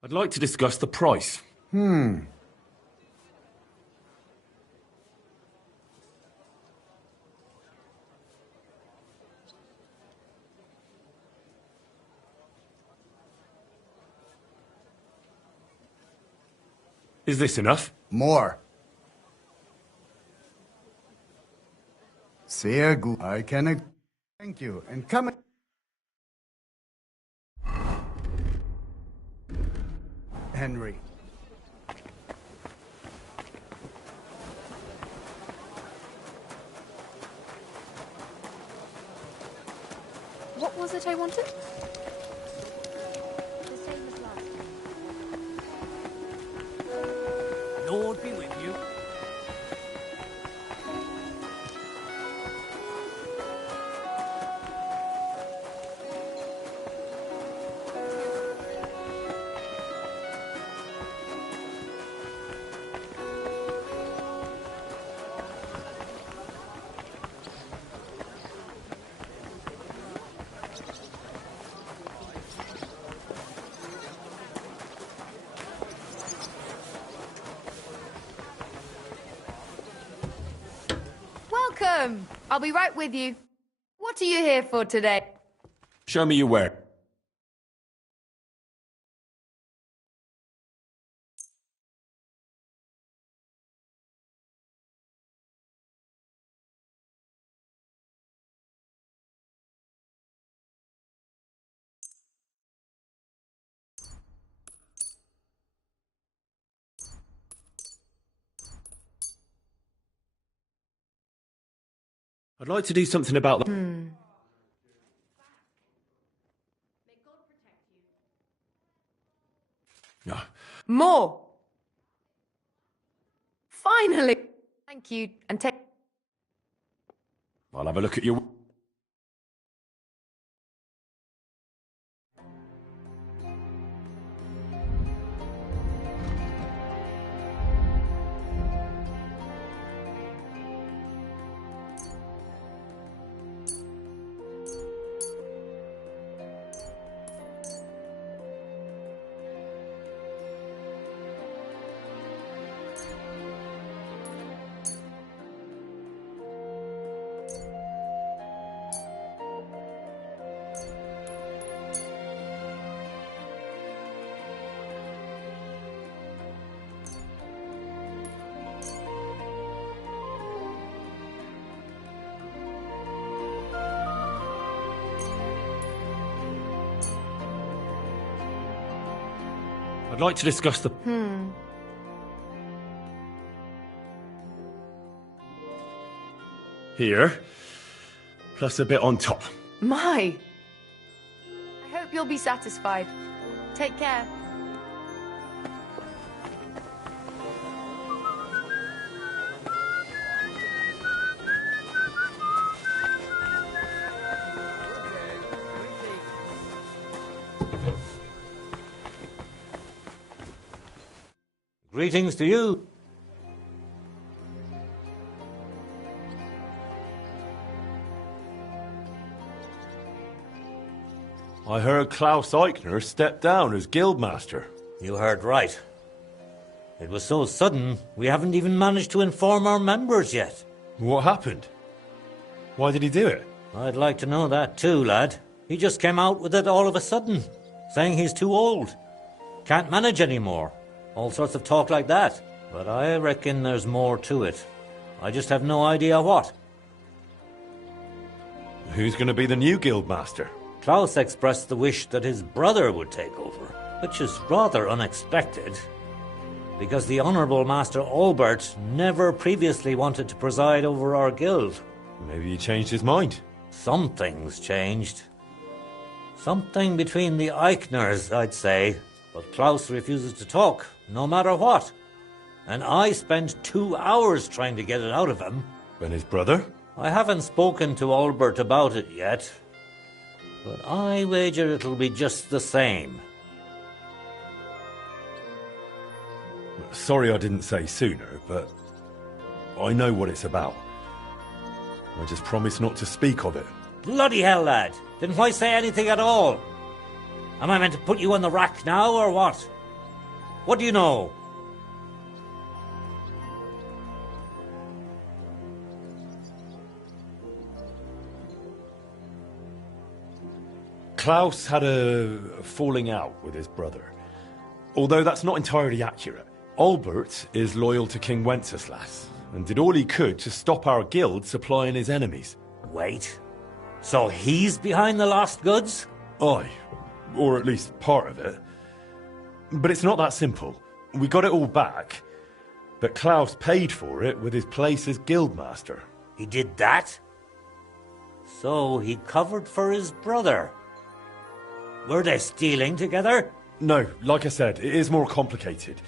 I'd like to discuss the price. Is this enough? More. Sehr gut. I can... Thank you. And come... Henry. What was it I wanted? Lord be with you. Welcome! I'll be right with you. What are you here for today? Show me your work. I'd like to do something about that. No. More! Finally! Thank you, and take... I'll have a look at your... I'd like to discuss the... Here, plus a bit on top. My! I hope you'll be satisfied. Take care. Greetings to you. I heard Klaus Eichner stepped down as guildmaster. You heard right. It was so sudden, we haven't even managed to inform our members yet. What happened? Why did he do it? I'd like to know that too, lad. He just came out with it all of a sudden, saying he's too old. Can't manage anymore. All sorts of talk like that. But I reckon there's more to it. I just have no idea what. Who's going to be the new guildmaster? Klaus expressed the wish that his brother would take over, which is rather unexpected, because the Honourable Master Albert never previously wanted to preside over our guild. Maybe he changed his mind. Something's changed. Something between the Eichners, I'd say, but Klaus refuses to talk, no matter what. And I spent 2 hours trying to get it out of him. And his brother? I haven't spoken to Albert about it yet, but I wager it'll be just the same. Sorry I didn't say sooner, but I know what it's about. I just promise not to speak of it. Bloody hell, lad! Then why say anything at all? Am I meant to put you on the rack now, or what? What do you know? Klaus had a falling out with his brother. Although that's not entirely accurate. Albert is loyal to King Wenceslas, and did all he could to stop our guild supplying his enemies. Wait, so he's behind the lost goods? Aye, or at least part of it. But it's not that simple. We got it all back, but Klaus paid for it with his place as guildmaster. He did that? So he covered for his brother. Were they stealing together? No, like I said, it is more complicated.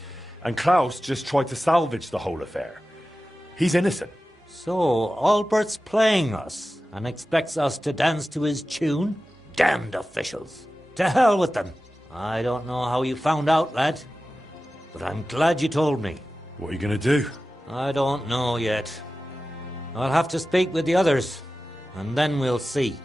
And Klaus just tried to salvage the whole affair. He's innocent. So Albert's playing us and expects us to dance to his tune? Damned officials. To hell with them. I don't know how you found out, lad, but I'm glad you told me. What are you going to do? I don't know yet. I'll have to speak with the others, and then we'll see.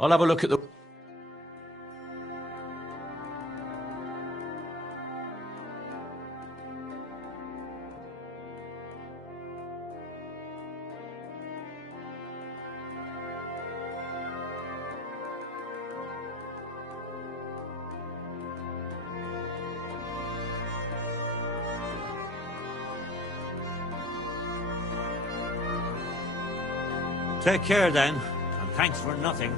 I'll have a look at the... Take care then, and thanks for nothing.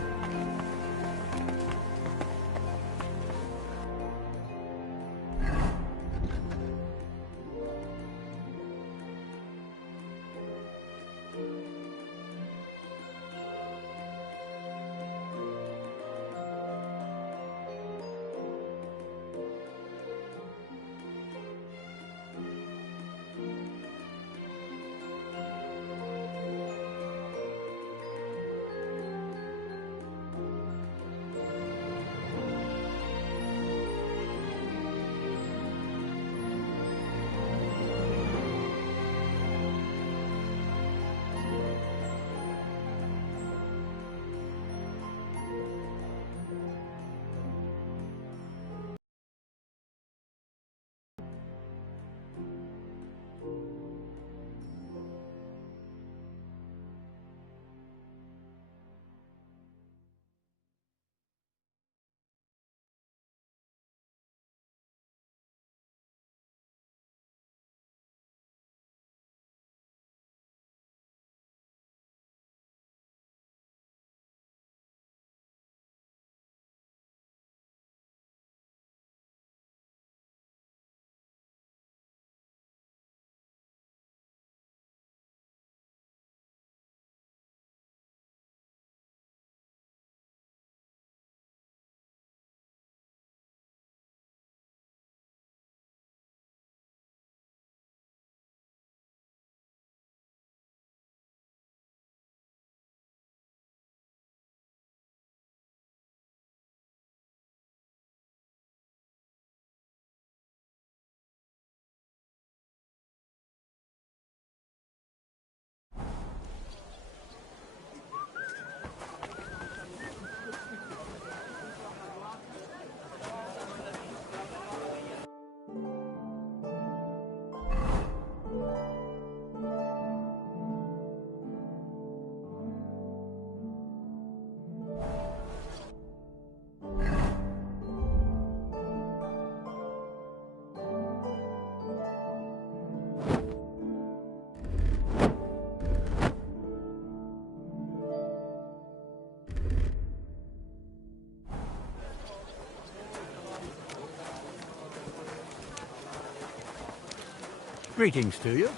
Greetings to you.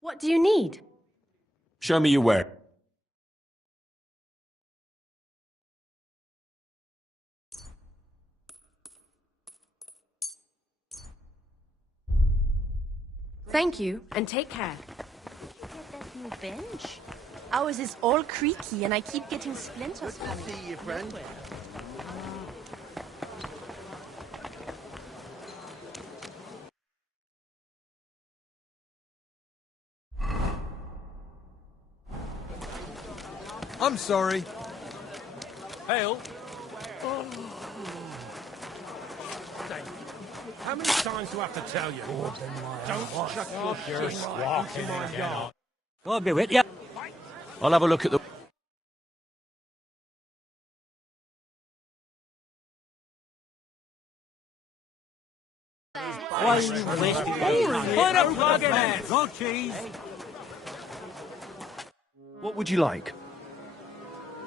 What do you need? Show me your work. Thank you, and take care. Get that new bench? Ours is all creaky, and I keep getting splinters from it. See you, friend. I'm sorry. Hail. How many times do I have to tell you? Don't chuck your shit into my yard. God be with you. I'll have a look at the... Why are you wasting Put a plug in it. Go cheese. What would you like?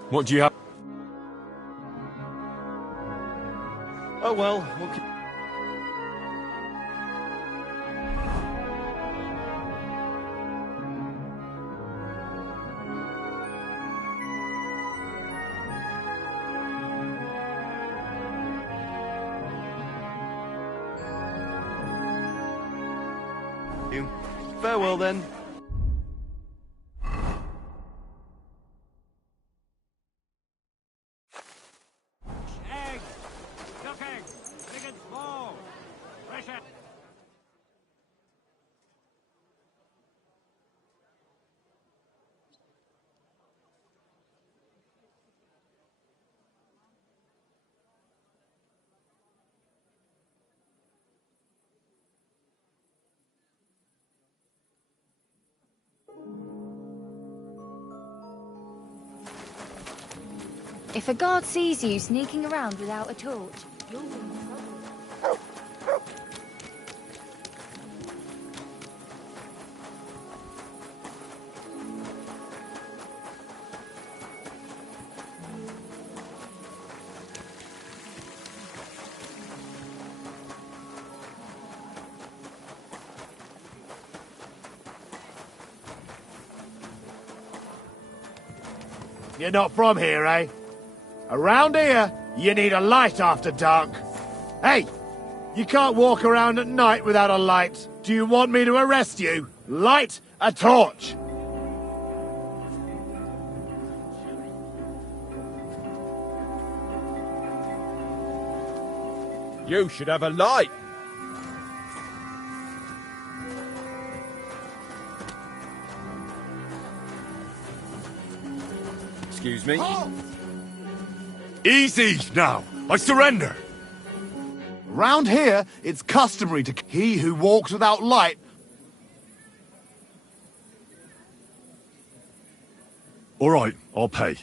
What do you have? Oh well, we'll keep... Farewell then. Eggs. Duck eggs. Big and small. Fresh eggs. If a guard sees you sneaking around without a torch, you'll be in trouble. You're not from here, eh? Around here, you need a light after dark. Hey! You can't walk around at night without a light. Do you want me to arrest you? Light a torch! You should have a light. Excuse me? Easy now! I surrender! Round here, it's customary to he who walks without light. All right, I'll pay.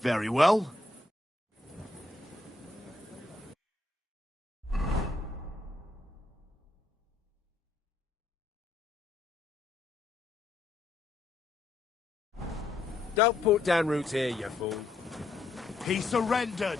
Very well. Don't put down roots here, you fool. He surrendered.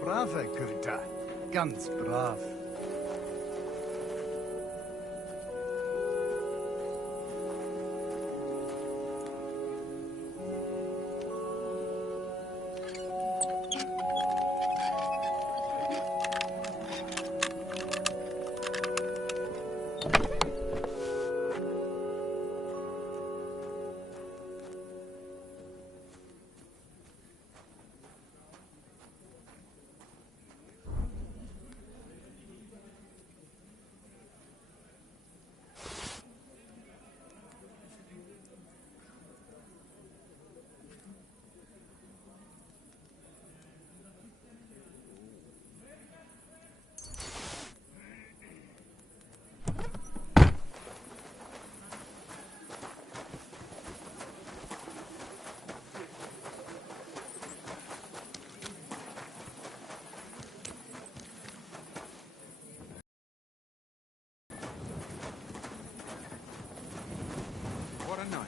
Brave, Kurita. Ganz brav. What a night.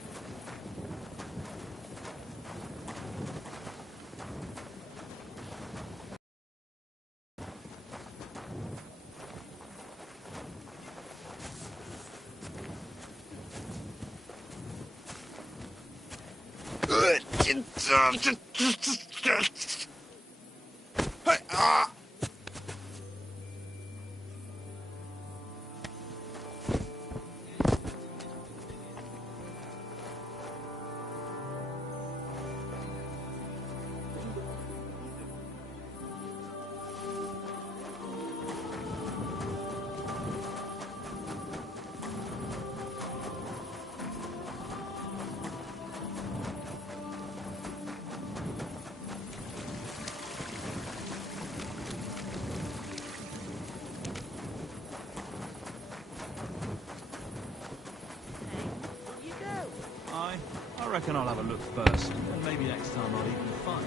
I reckon I'll have a look first, and maybe next time I'll even find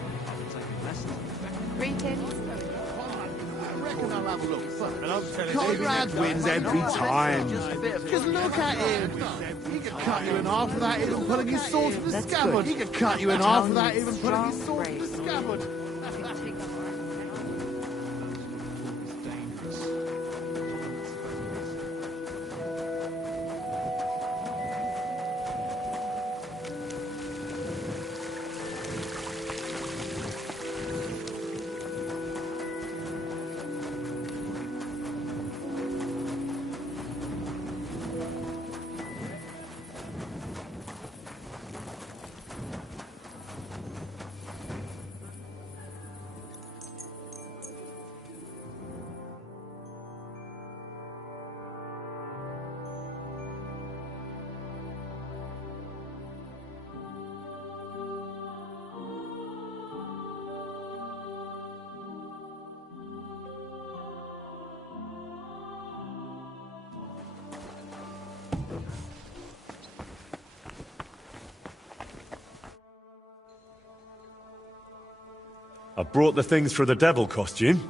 taking lessons. Greetings. Conrad wins every time. Just look at him. He could cut you in half without even pulling his sword to the scabbard. He could cut you in half without even pulling his sword to the scabbard. I brought the things for the devil costume.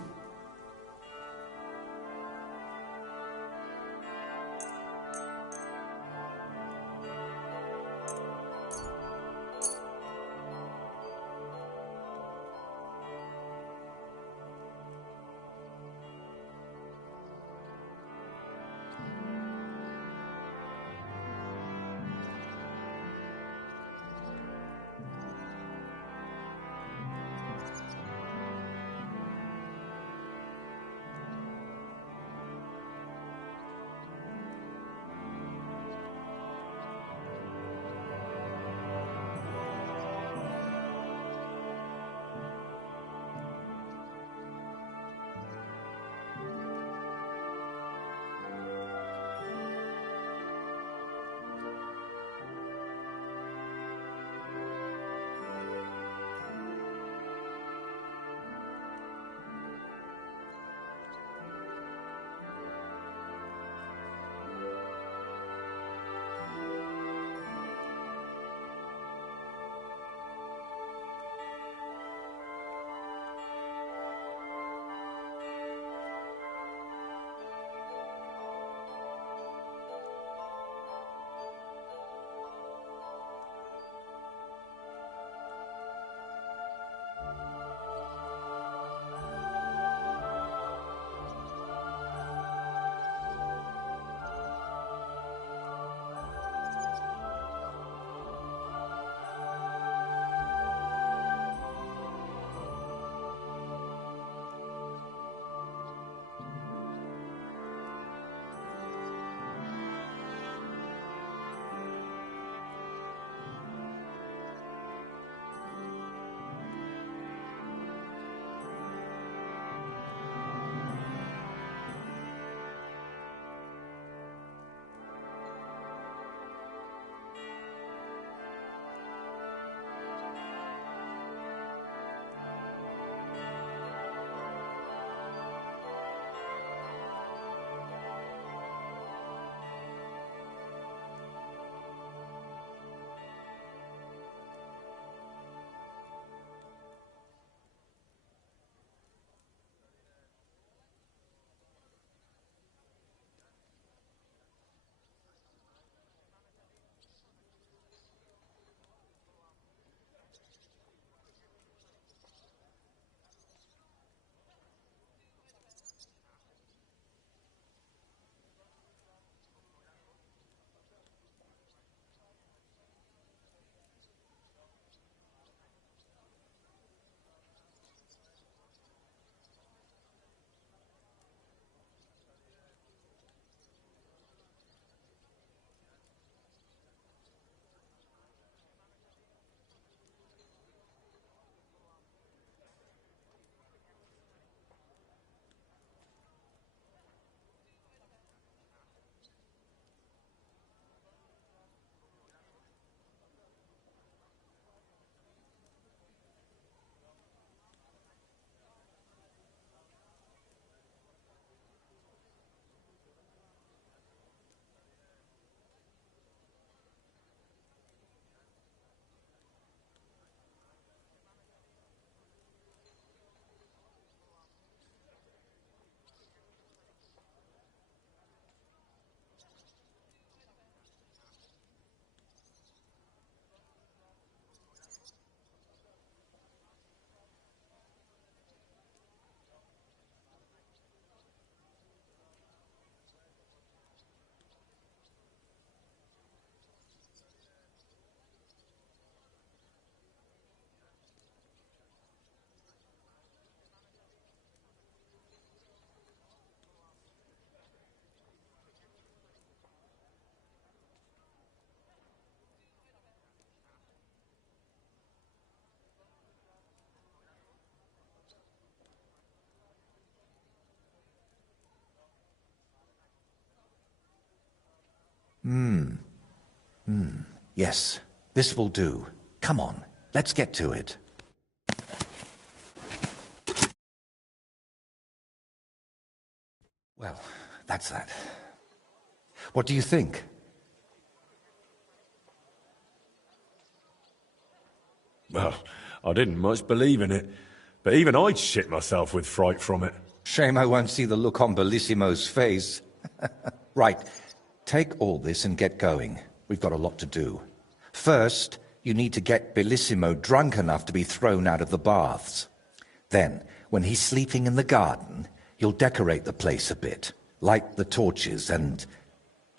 Yes, this will do. Come on, let's get to it. Well, that's that. What do you think? Well, I didn't much believe in it, But even I'd shit myself with fright from it. Shame I won't see the look on Bellissimo's face. Right, take all this and get going. We've got a lot to do. First, you need to get Bellissimo drunk enough to be thrown out of the baths. Then, when he's sleeping in the garden, you'll decorate the place a bit, light the torches, and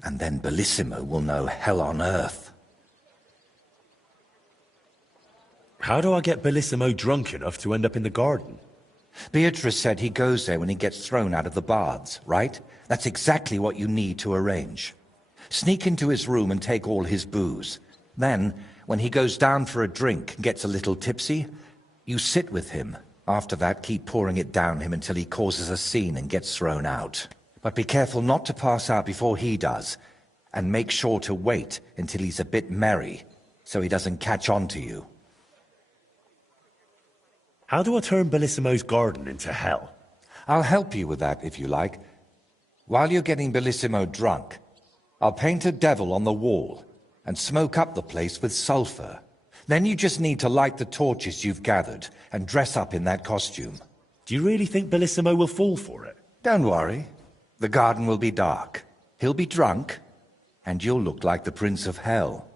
then Bellissimo will know hell on earth. How do I get Bellissimo drunk enough to end up in the garden? Beatrice said he goes there when he gets thrown out of the baths, right? That's exactly what you need to arrange. Sneak into his room and take all his booze. Then, when he goes down for a drink and gets a little tipsy, you sit with him. After that, keep pouring it down him until he causes a scene and gets thrown out. But be careful not to pass out before he does, and make sure to wait until he's a bit merry, so he doesn't catch on to you. How do I turn Bellissimo's garden into hell? I'll help you with that, if you like. While you're getting Bellissimo drunk, I'll paint a devil on the wall and smoke up the place with sulfur. Then you just need to light the torches you've gathered and dress up in that costume. Do you really think Bellissimo will fall for it? Don't worry. The garden will be dark. He'll be drunk, and you'll look like the Prince of Hell.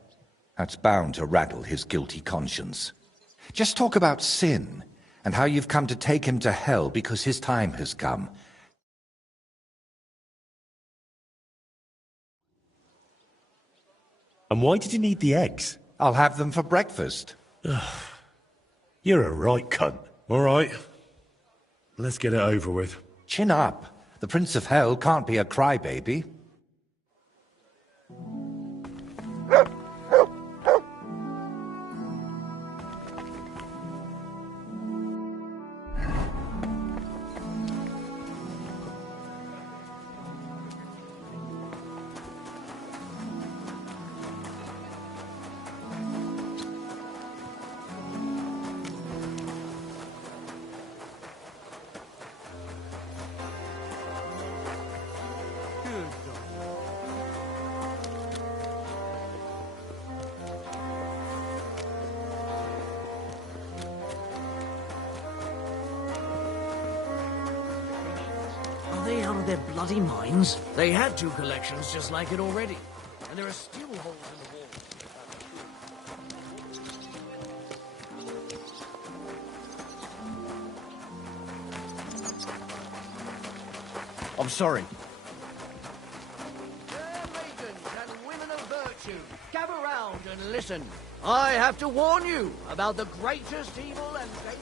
That's bound to rattle his guilty conscience. Just talk about sin, and how you've come to take him to hell because his time has come. And why did you need the eggs? I'll have them for breakfast. You're a right cunt. All right. Let's get it over with. Chin up. The Prince of Hell can't be a crybaby. Are they out of their bloody minds? They had two collections just like it already. And there are still holes in the wall. I'm sorry. Fair maidens and women of virtue, gather round and listen. I have to warn you about the greatest evil and danger.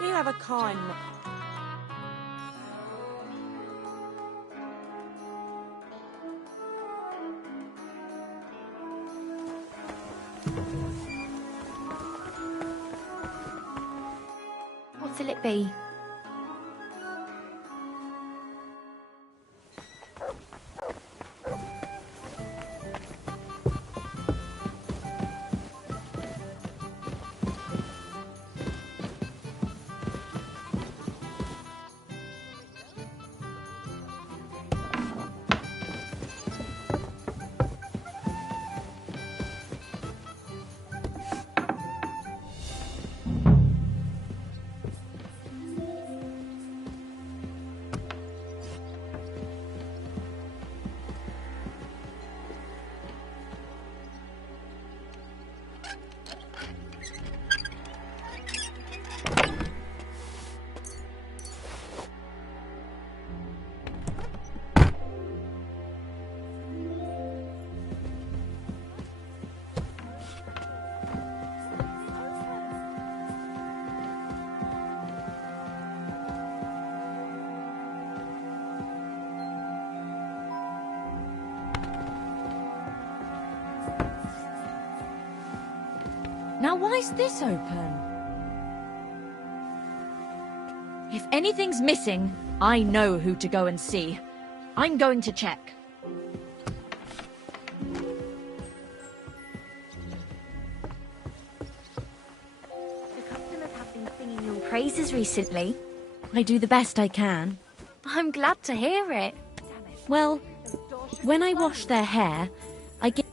You have a kind... What'll it be? Now why's this open? If anything's missing, I know who to go and see. I'm going to check. praises recently. I do the best I can. I'm glad to hear it. Well, when I wash their hair, I get...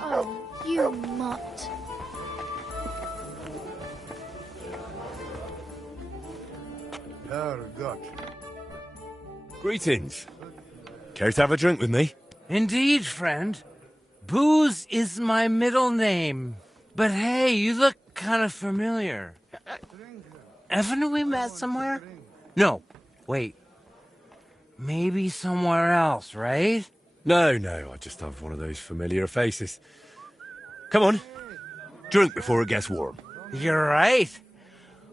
Oh, you mutt. Herrgott. Greetings. Care to have a drink with me? Indeed, friend. Booze is my middle name. But hey, you look kind of familiar. Haven't we met somewhere? No, wait. Maybe somewhere else, right? No, I just have one of those familiar faces. Come on. Drink before it gets warm. You're right.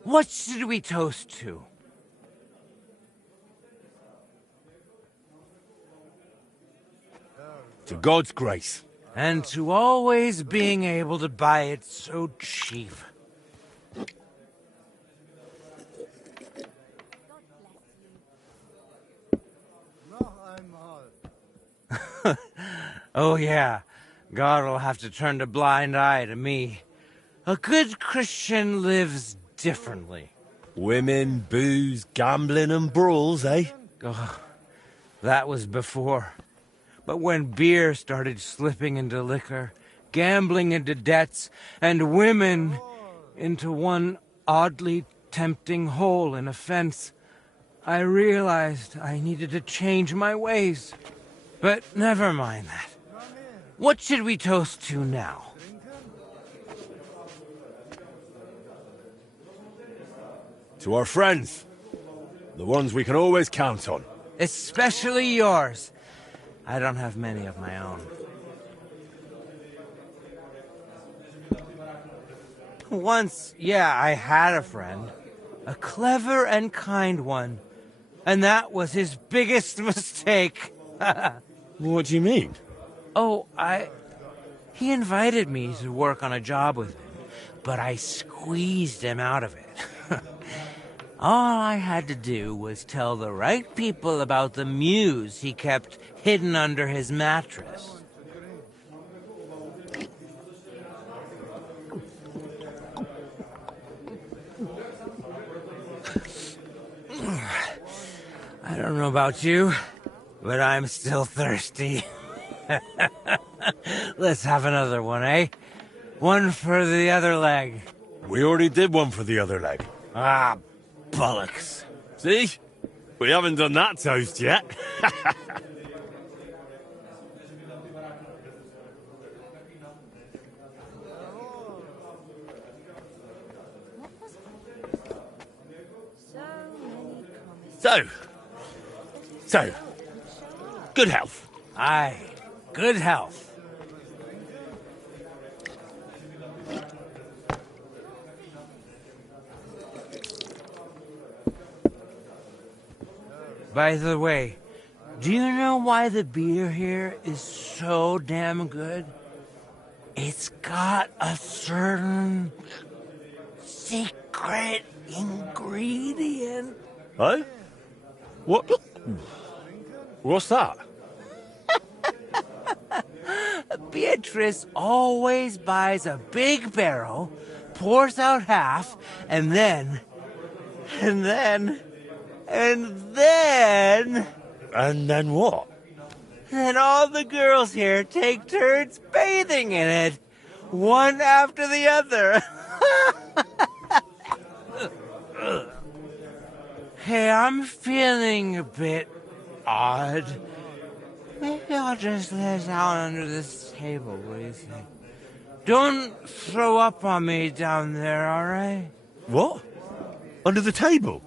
What should we toast to? To God's grace. And to always being able to buy it so cheap. Oh yeah, God will have to turn a blind eye to me. A good Christian lives differently. Women, booze, gambling and brawls, eh? Oh, that was before. But when beer started slipping into liquor, gambling into debts, and women into one oddly tempting hole in a fence, I realized I needed to change my ways. But never mind that. What should we toast to now? To our friends. The ones we can always count on. Especially yours. I don't have many of my own. Once, yeah, I had a friend. A clever and kind one. And that was his biggest mistake. What do you mean? Oh, he invited me to work on a job with him, but I squeezed him out of it. All I had to do was tell the right people about the muse he kept hidden under his mattress. I don't know about you, but I'm still thirsty. Let's have another one, eh? One for the other leg. We already did one for the other leg. Ah, bollocks. See? We haven't done that toast yet. So, good health. Aye, good health. By the way, do you know why the beer here is so damn good? It's got a certain secret ingredient. Huh? What? What's that? Beatrice always buys a big barrel, pours out half, and then... And then what? Then all the girls here take turns bathing in it, one after the other. Hey, I'm feeling a bit odd. Maybe I'll just lay down under this table, what do you think? Don't throw up on me down there, alright? What? Under the table?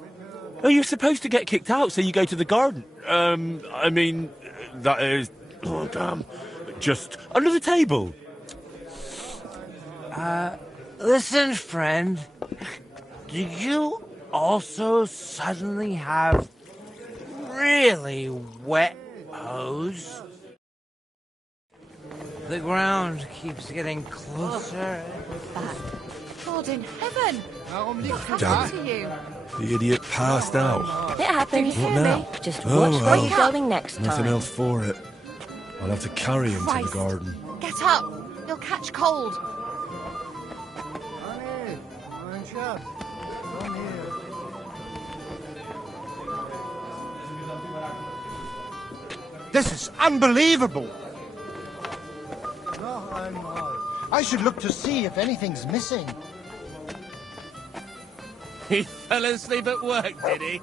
Oh, you're supposed to get kicked out, so you go to the garden. I mean, that is... Oh, damn. Just under the table. Listen, friend. Do you also suddenly have really wet hose? The ground keeps getting closer. God in heaven! What Damn happened to you? The idiot passed out. It happens. What now? Just Oh, watch where well. you're going next Nothing time. else for it. I'll have to carry him to Christ. the garden. Get up! You'll catch cold. This is unbelievable. I should look to see if anything's missing. He fell asleep at work, did he?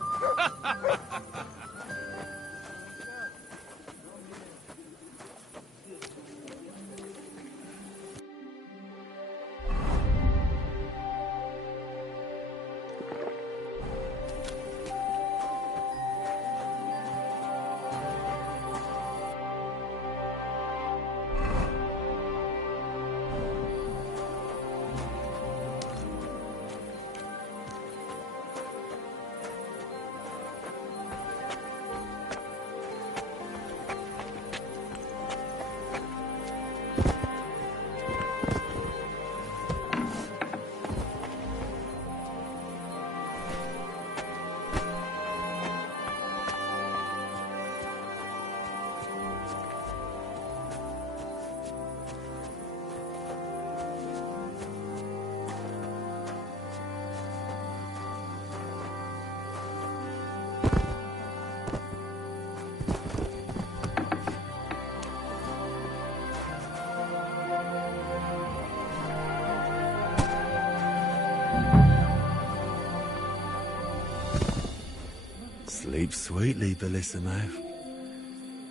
Sleep sweetly, Bellissimo.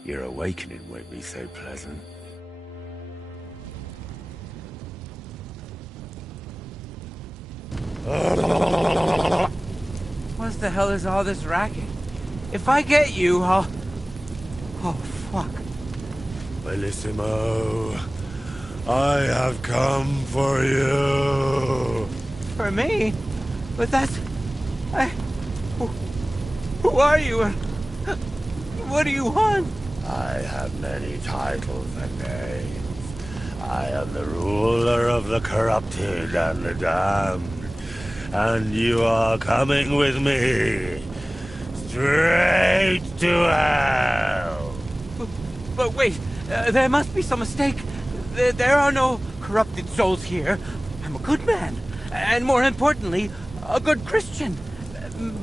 Your awakening won't be so pleasant. What the hell is all this racket? If I get you, I'll... Oh, fuck. Bellissimo, I have come for you. For me? But that's... Who are you and... What do you want? I have many titles and names. I am the ruler of the corrupted and the damned. And you are coming with me. Straight to hell. But wait, there must be some mistake. There are no corrupted souls here. I'm a good man. And more importantly, a good Christian.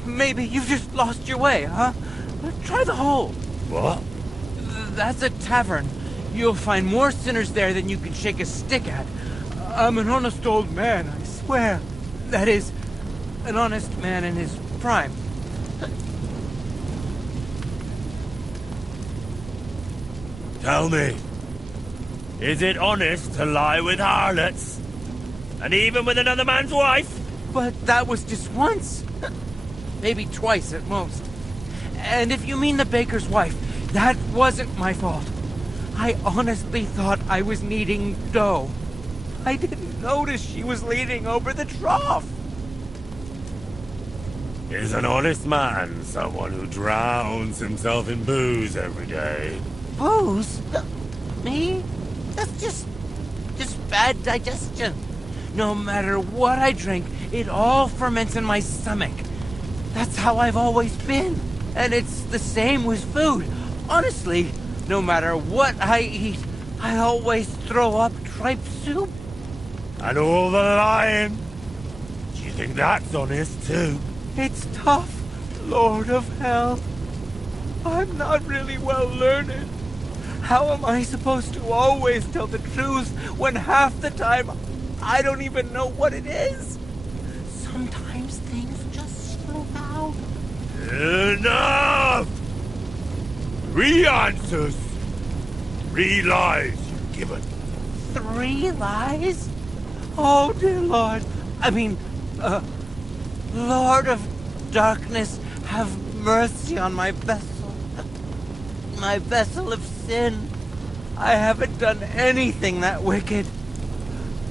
Maybe you've just lost your way, huh? Try the hole. What? That's a tavern. You'll find more sinners there than you can shake a stick at. I'm an honest old man, I swear. That is, an honest man in his prime. Tell me, is it honest to lie with harlots? And even with another man's wife? But that was just once. Maybe twice at most. And if you mean the baker's wife, that wasn't my fault. I honestly thought I was kneading dough. I didn't notice she was leaning over the trough. Is an honest man someone who drowns himself in booze every day? Booze? Me? That's just bad digestion. No matter what I drink, it all ferments in my stomach. That's how I've always been. And it's the same with food. Honestly, no matter what I eat, I always throw up tripe soup. And all the lying? Do you think that's honest too? It's tough, Lord of Hell. I'm not really well learned. How am I supposed to always tell the truth when half the time I don't even know what it is? Sometimes things just slip out. Enough! 3 answers, 3 lies you've given. 3 lies? Oh, dear Lord. Lord of Darkness, have mercy on my vessel. My vessel of sin. I haven't done anything that wicked.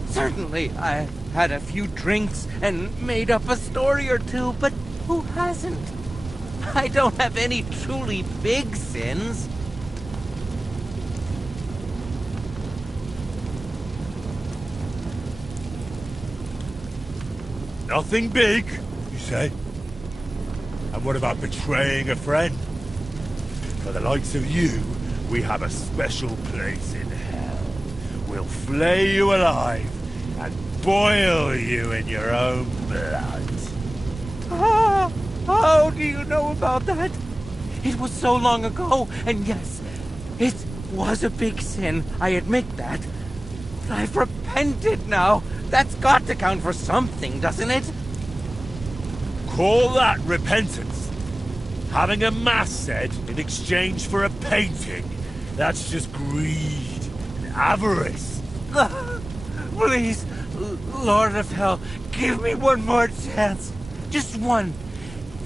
Certainly, I had a few drinks and made up a story or two, but who hasn't? I don't have any truly big sins. Nothing big, you say? And what about betraying a friend? For the likes of you, we have a special place in hell. We'll flay you alive and boil you in your own blood. Ah, how do you know about that? It was so long ago, and yes, it was a big sin, I admit that. But I've repented now. That's got to count for something, doesn't it? Call that repentance? Having a mass said in exchange for a painting? That's just greed and avarice. Please, Lord of Hell, give me one more chance. Just one.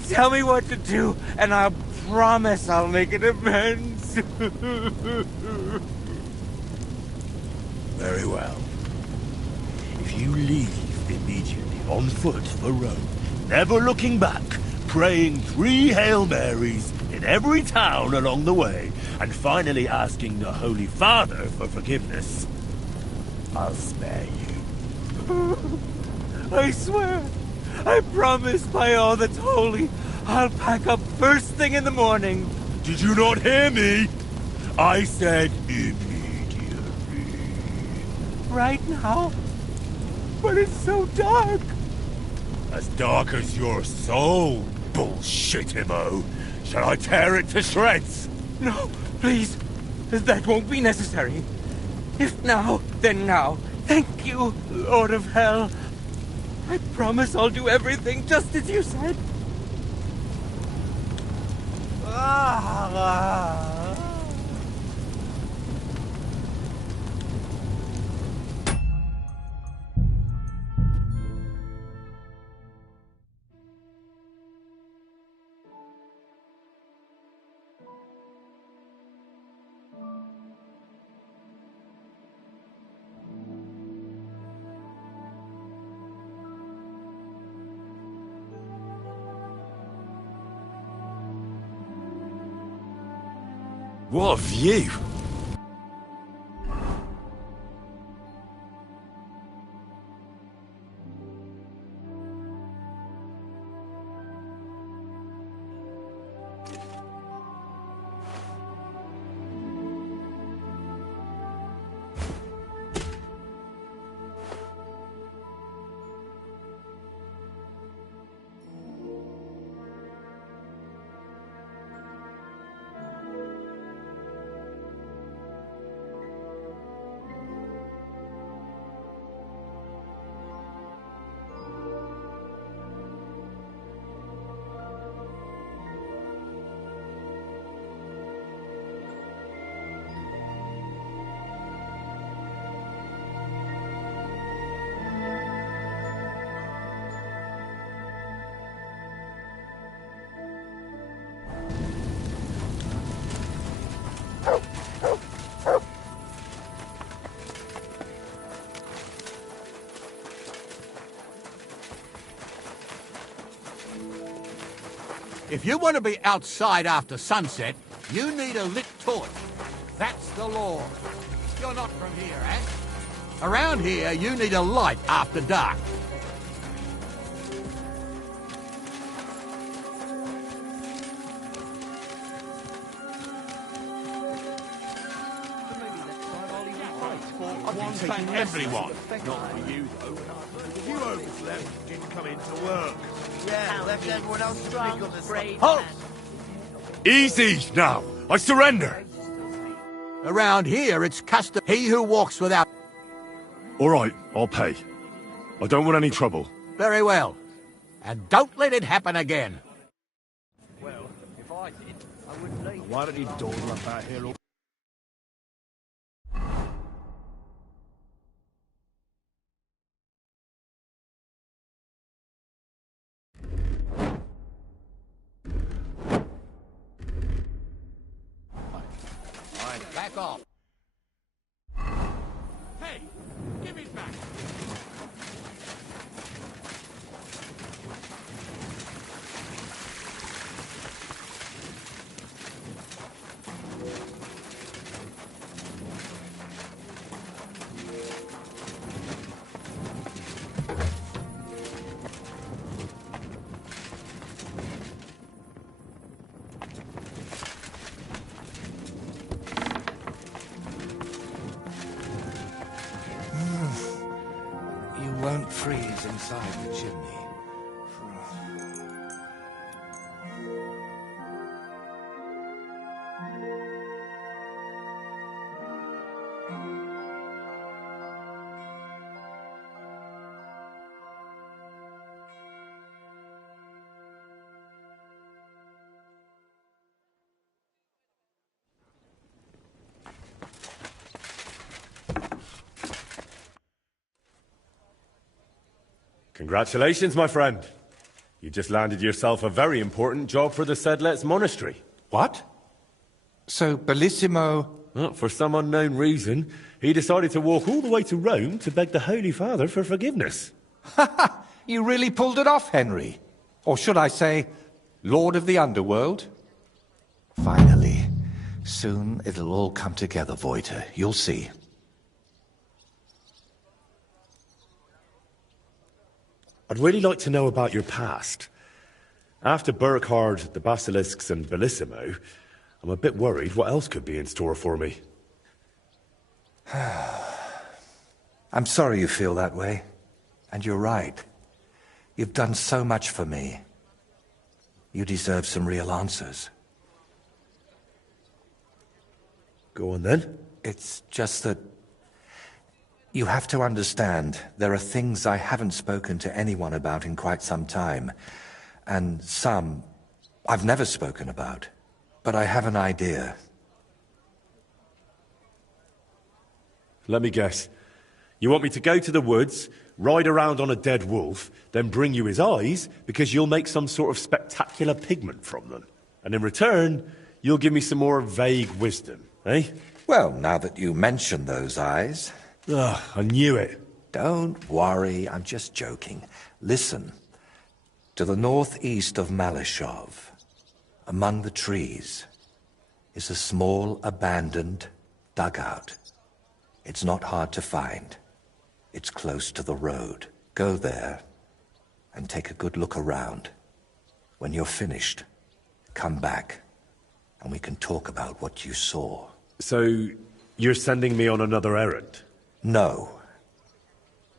Tell me what to do, and I'll promise I'll make it amends. Very well. If you leave immediately on foot for Rome, never looking back, praying 3 Hail Marys in every town along the way, and finally asking the Holy Father for forgiveness, I'll spare you. I swear, I promise by all that's holy, I'll pack up first thing in the morning. Did you not hear me? I said immediately. Right now? But it's so dark. As dark as your soul, bullshit-imo. Shall I tear it to shreds? No, please. That won't be necessary. If now, then now. Thank you, Lord of Hell. I promise I'll do everything just as you said. What a view! If you want to be outside after sunset, you need a lit torch. That's the law. You're not from here, eh? Around here, you need a light after dark. Thank everyone. Not for you, though. You overslept, didn't come into work. Yeah, left everyone else to pick on this one. Halt! Easy now! I surrender! Around here, it's custom. He who walks without... All right, I'll pay. I don't want any trouble. Very well. And don't let it happen again. Well, if I did, I wouldn't leave. Why don't you dawdle up out here all... and back off. Hey, give it back. You won't freeze inside the chimney. Congratulations, my friend. You just landed yourself a very important job for the Sedlets Monastery. What? So, Bellissimo... Well, for some unknown reason, he decided to walk all the way to Rome to beg the Holy Father for forgiveness. You really pulled it off, Henry. Or should I say, Lord of the Underworld? Finally. Soon it'll all come together, Voiter. You'll see. I'd really like to know about your past. After Burkhard, the Basilisks, and Bellissimo, I'm a bit worried what else could be in store for me. I'm sorry you feel that way. And you're right. You've done so much for me. You deserve some real answers. Go on then. It's just that... You have to understand, there are things I haven't spoken to anyone about in quite some time. And some I've never spoken about. But I have an idea. Let me guess. You want me to go to the woods, ride around on a dead wolf, then bring you his eyes because you'll make some sort of spectacular pigment from them. And in return, you'll give me some more vague wisdom, eh? Well, now that you mention those eyes... Ugh, I knew it. Don't worry, I'm just joking. Listen. To the northeast of Malishov, among the trees, is a small abandoned dugout. It's not hard to find. It's close to the road. Go there and take a good look around. When you're finished, come back and we can talk about what you saw. So, you're sending me on another errand? No.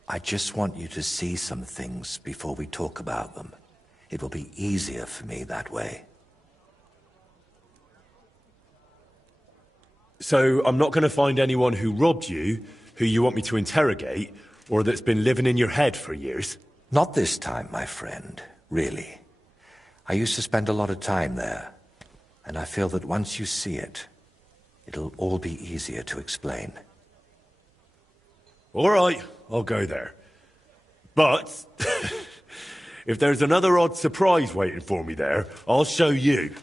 I just want you to see some things before we talk about them. It will be easier for me that way. So, I'm not going to find anyone who robbed you, who you want me to interrogate, or that's been living in your head for years? Not this time, my friend. Really. I used to spend a lot of time there. And I feel that once you see it, it'll all be easier to explain. All right, I'll go there. But, if there's another odd surprise waiting for me there, I'll show you.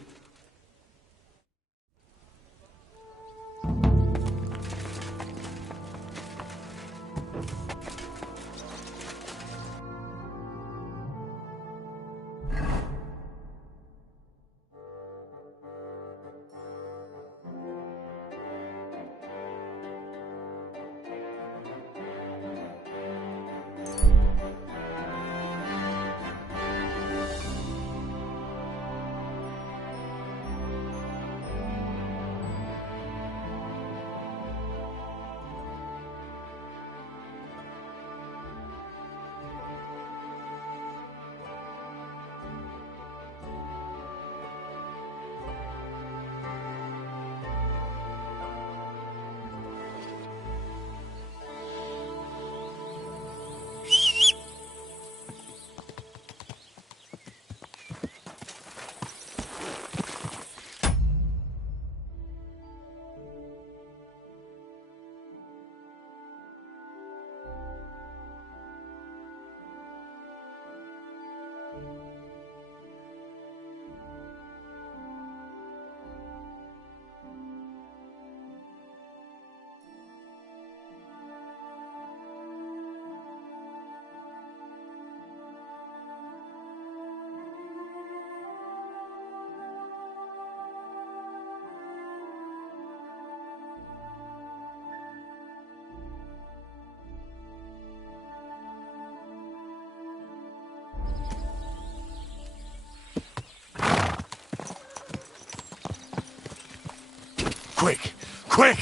Quick! Quick!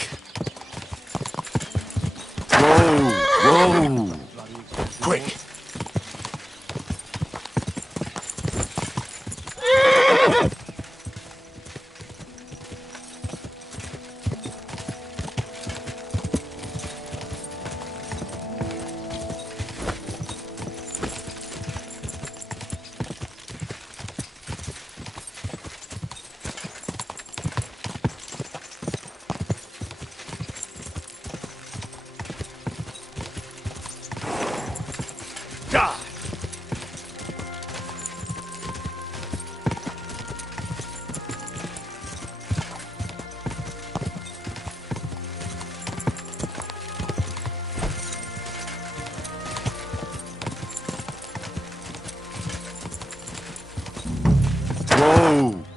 Whoa! Quick!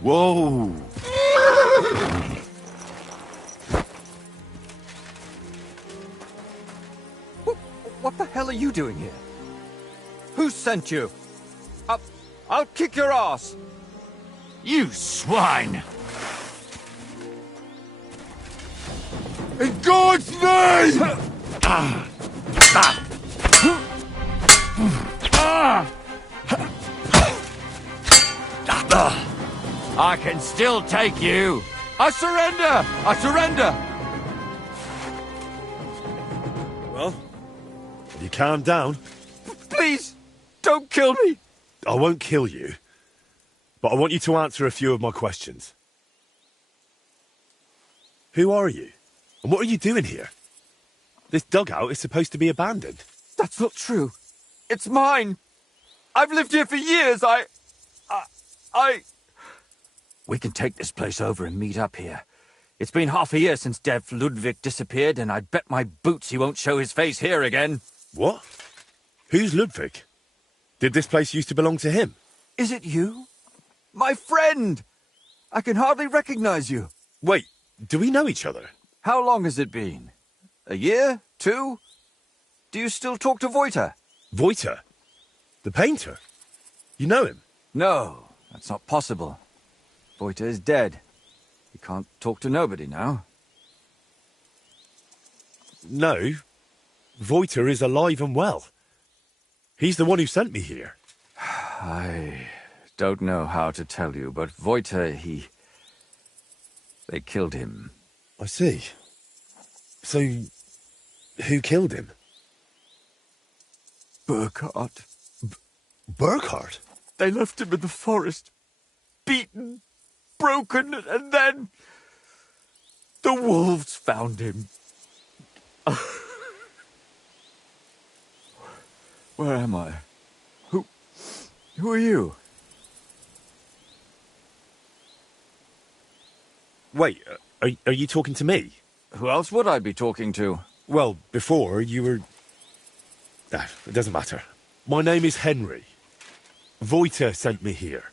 Whoa! What the hell are you doing here? Who sent you? I'll kick your ass! You swine! In God's name! I can still take you! I surrender! I surrender! Well, have you calmed down? Please, don't kill me! I won't kill you, but I want you to answer a few of my questions. Who are you? And what are you doing here? This dugout is supposed to be abandoned. That's not true. It's mine. I've lived here for years. We can take this place over and meet up here. It's been half a year since Dev Ludwig disappeared, and I'd bet my boots he won't show his face here again. What? Who's Ludwig? Did this place used to belong to him? Is it you? My friend! I can hardly recognize you. Wait, do we know each other? How long has it been? A year? 2? Do you still talk to Voiter? Voiter? The painter? You know him? No, that's not possible. Voiter is dead. He can't talk to nobody now. No. Voiter is alive and well. He's the one who sent me here. I don't know how to tell you, but Voiter, they killed him. I see. So, who killed him? Burkhard. Burkhard? They left him in the forest. Beaten, broken, and then the wolves found him. Where am I? Who are you? Wait, are you talking to me? Who else would I be talking to? Well, before you were... it doesn't matter. My name is Henry. Voiter sent me here.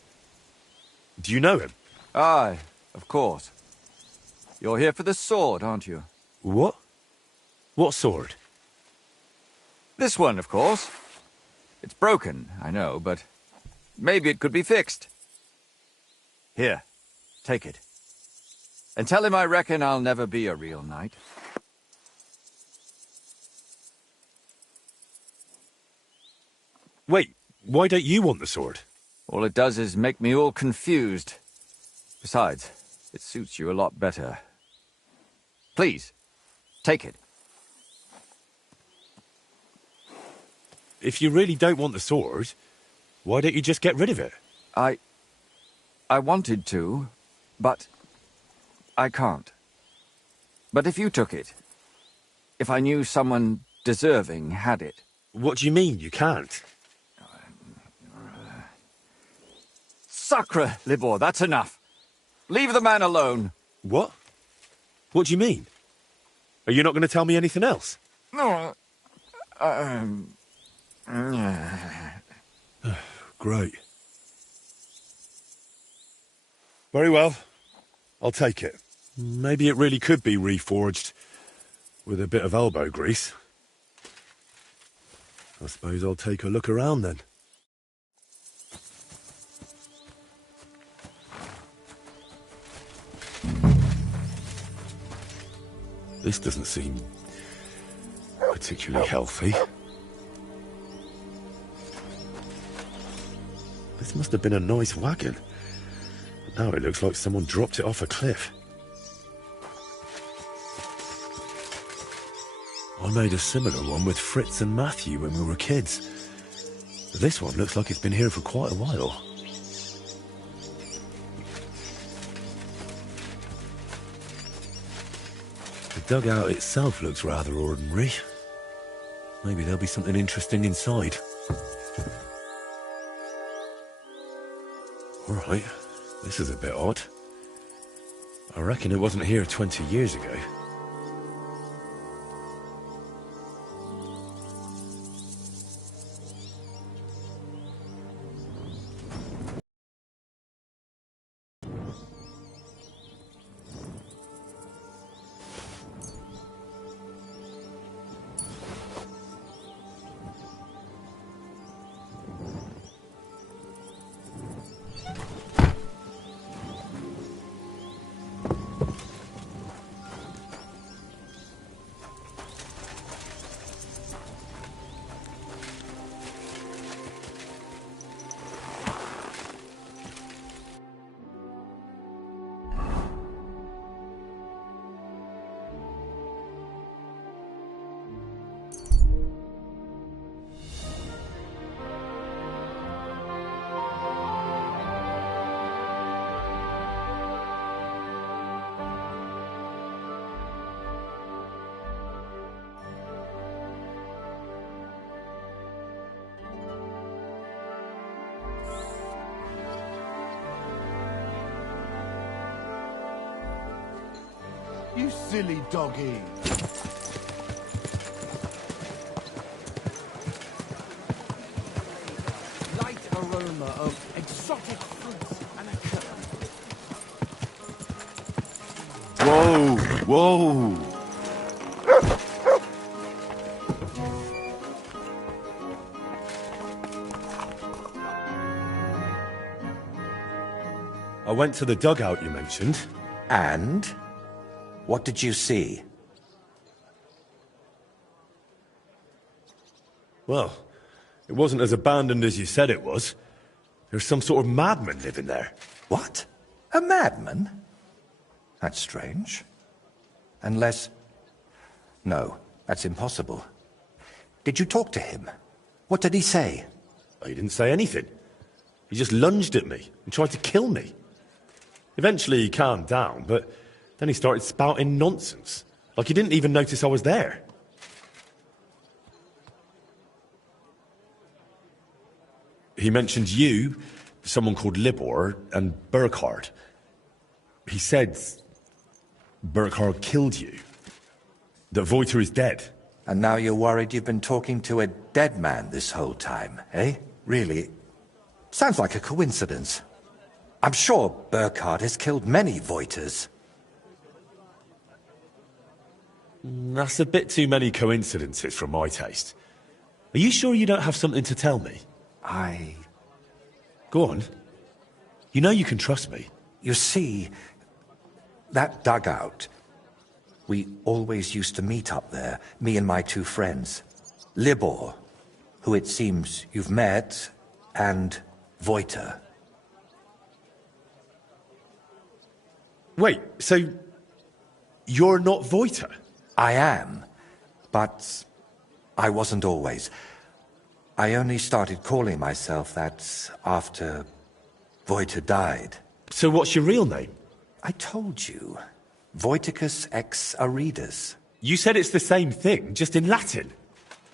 Do you know him? Aye, of course. You're here for the sword, aren't you? What? What sword? This one, of course. It's broken, I know, but maybe it could be fixed. Here, take it. And tell him I reckon I'll never be a real knight. Wait, why don't you want the sword? All it does is make me all confused. Besides, it suits you a lot better. Please, take it. If you really don't want the sword, why don't you just get rid of it? I wanted to, but I can't. But if you took it, if I knew someone deserving had it... What do you mean, you can't? Sacre, Libor, that's enough. Leave the man alone. What? What do you mean? Are you not going to tell me anything else? No. Great. Very well. I'll take it. Maybe it really could be reforged with a bit of elbow grease. I suppose I'll take a look around then. This doesn't seem particularly healthy. This must have been a nice wagon. Now it looks like someone dropped it off a cliff. I made a similar one with Fritz and Matthew when we were kids. But this one looks like it's been here for quite a while. The dugout itself looks rather ordinary. Maybe there'll be something interesting inside. Alright, this is a bit odd. I reckon it wasn't here 20 years ago. You silly doggy. Light aroma of exotic fruits and a Whoa, whoa. I went to the dugout you mentioned. And? What did you see? Well, it wasn't as abandoned as you said it was. There's some sort of madman living there. What? A madman? That's strange. Unless... No, that's impossible. Did you talk to him? What did he say? He didn't say anything. He just lunged at me and tried to kill me. Eventually he calmed down, but then he started spouting nonsense. Like he didn't even notice I was there. He mentioned you, someone called Libor, and Burkhard. He said Burkhard killed you. That Voiter is dead. And now you're worried you've been talking to a dead man this whole time, eh? Really? Sounds like a coincidence. I'm sure Burkhard has killed many Voiters. That's a bit too many coincidences for my taste. Are you sure you don't have something to tell me? Go on. You know you can trust me. You see, that dugout, we always used to meet up there, me and my two friends. Libor, who it seems you've met, and Voiter. Wait, so you're not Voiter? I am, but I wasn't always. I only started calling myself that after Voiter died. So what's your real name? I told you. Voiticus ex Aridus. You said it's the same thing, just in Latin.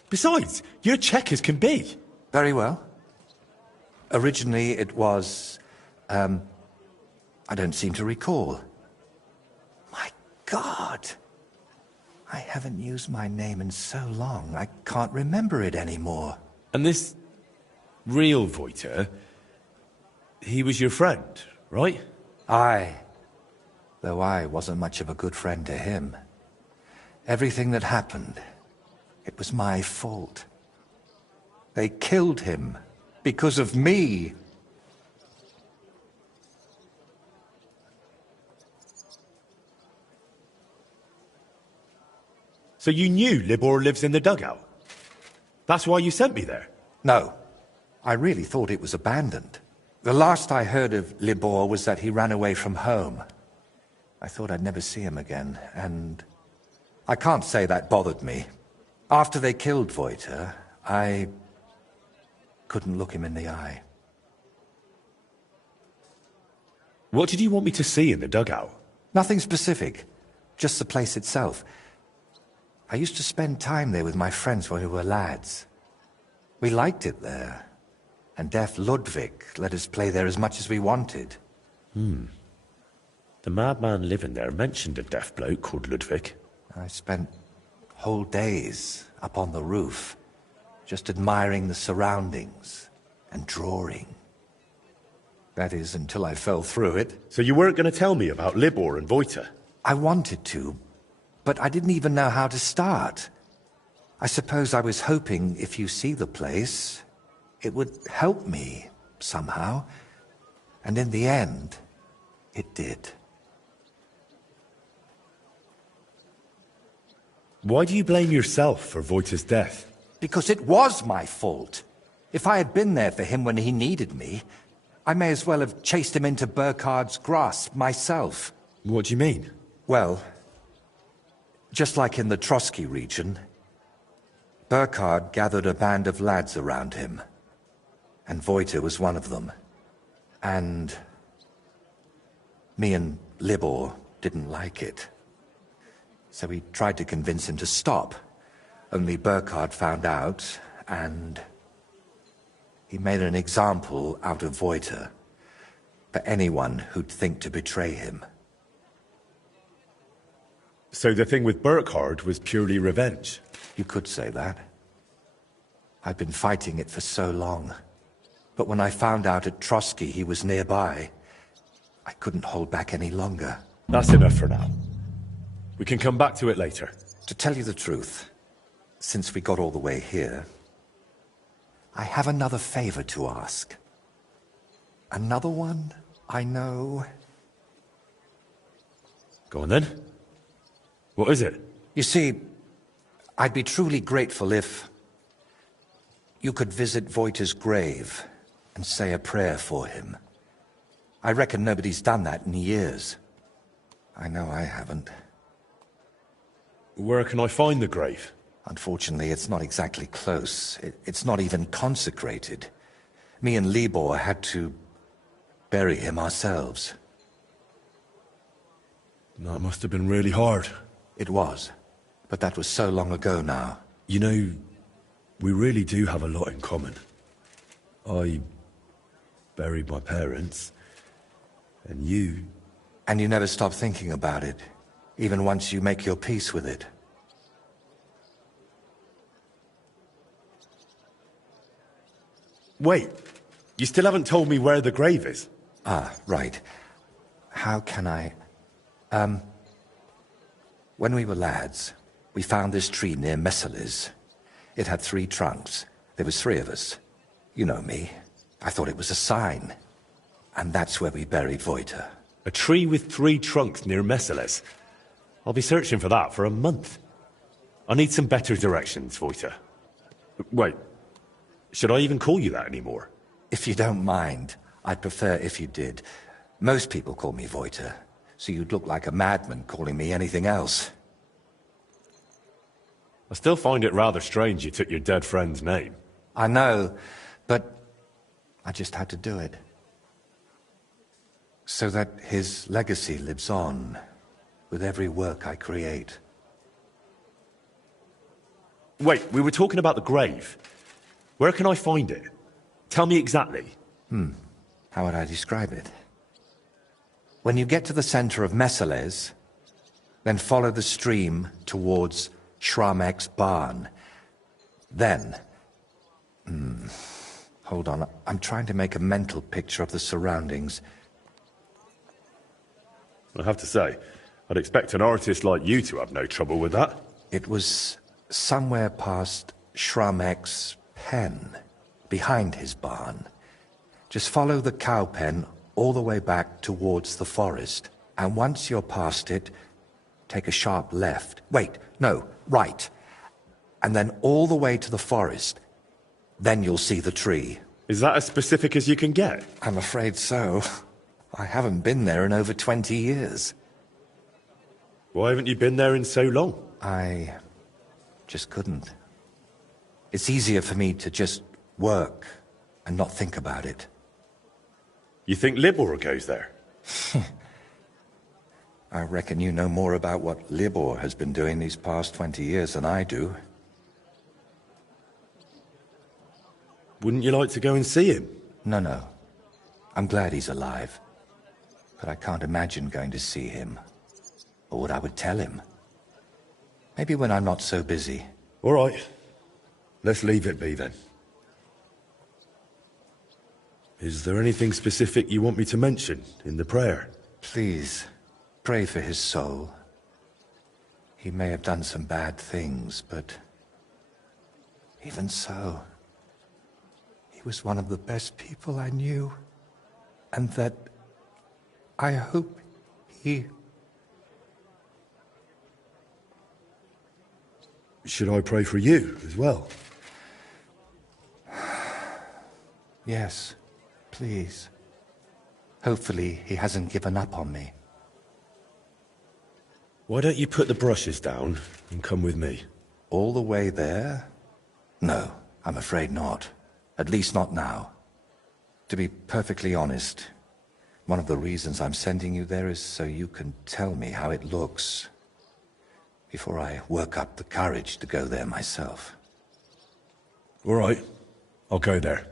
Besides, you're Czech as can be. Very well. Originally it was, I don't seem to recall. My God! I haven't used my name in so long, I can't remember it anymore. And this real Voiter, he was your friend, right? Aye. Though I wasn't much of a good friend to him. Everything that happened, it was my fault. They killed him because of me. So you knew Libor lives in the dugout? That's why you sent me there? No. I really thought it was abandoned. The last I heard of Libor was that he ran away from home. I thought I'd never see him again, and I can't say that bothered me. After they killed Voiter, I couldn't look him in the eye. What did you want me to see in the dugout? Nothing specific, just the place itself. I used to spend time there with my friends when we were lads. We liked it there, and deaf Ludwig let us play there as much as we wanted. The madman living there mentioned a deaf bloke called Ludwig. I spent whole days up on the roof, just admiring the surroundings and drawing. That is, until I fell through it. So you weren't going to tell me about Libor and Voiter? I wanted to, but I didn't even know how to start. I suppose I was hoping if you see the place, it would help me somehow. And in the end, it did. Why do you blame yourself for Voiter's death? Because it was my fault. If I had been there for him when he needed me, I may as well have chased him into Burkhard's grasp myself. What do you mean? Well, just like in the Trotsky region, Burkhard gathered a band of lads around him, and Voiter was one of them. And me and Libor didn't like it. So we tried to convince him to stop. Only Burkhard found out, and he made an example out of Voiter for anyone who'd think to betray him. So the thing with Burkhard was purely revenge? You could say that. I'd been fighting it for so long. But when I found out at Trotsky he was nearby, I couldn't hold back any longer. That's enough for now. We can come back to it later. To tell you the truth, since we got all the way here, I have another favor to ask. Another one I know. Go on then. What is it? You see, I'd be truly grateful if you could visit Voiter's grave and say a prayer for him. I reckon nobody's done that in years. I know I haven't. Where can I find the grave? Unfortunately, it's not exactly close. It's not even consecrated. Me and Libor had to bury him ourselves. That must have been really hard. It was. But that was so long ago now. You know, we really do have a lot in common. I buried my parents, and you... And you never stop thinking about it, even once you make your peace with it. Wait, you still haven't told me where the grave is? Ah, right. How can I... When we were lads, we found this tree near Messeles. It had 3 trunks. There was 3 of us. You know me. I thought it was a sign. And that's where we buried Voiter. A tree with 3 trunks near Messeles? I'll be searching for that for a month. I need some better directions, Voiter. Wait, should I even call you that anymore? If you don't mind, I'd prefer if you did. Most people call me Voiter, so you'd look like a madman calling me anything else. I still find it rather strange you took your dead friend's name. I know, but I just had to do it. So that his legacy lives on with every work I create. Wait, we were talking about the grave. Where can I find it? Tell me exactly. How would I describe it? When you get to the center of Messeles, then follow the stream towards Shramek's barn. Then... Hold on, I'm trying to make a mental picture of the surroundings. I have to say, I'd expect an artist like you to have no trouble with that. It was somewhere past Shramek's pen, behind his barn. Just follow the cow pen all the way back towards the forest. And once you're past it, take a sharp left. Wait, no, right. And then all the way to the forest. Then you'll see the tree. Is that as specific as you can get? I'm afraid so. I haven't been there in over 20 years. Why haven't you been there in so long? I just couldn't. It's easier for me to just work and not think about it. You think Libor goes there? I reckon you know more about what Libor has been doing these past 20 years than I do. Wouldn't you like to go and see him? No. I'm glad he's alive. But I can't imagine going to see him. Or what I would tell him. Maybe when I'm not so busy. All right. Let's leave it be then. Is there anything specific you want me to mention in the prayer? Please, pray for his soul. He may have done some bad things, but even so, he was one of the best people I knew. And that I hope he... Should I pray for you as well? Yes, please. Hopefully he hasn't given up on me. Why don't you put the brushes down and come with me? All the way there? No, I'm afraid not. At least not now. To be perfectly honest, one of the reasons I'm sending you there is so you can tell me how it looks before I work up the courage to go there myself. All right, I'll go there.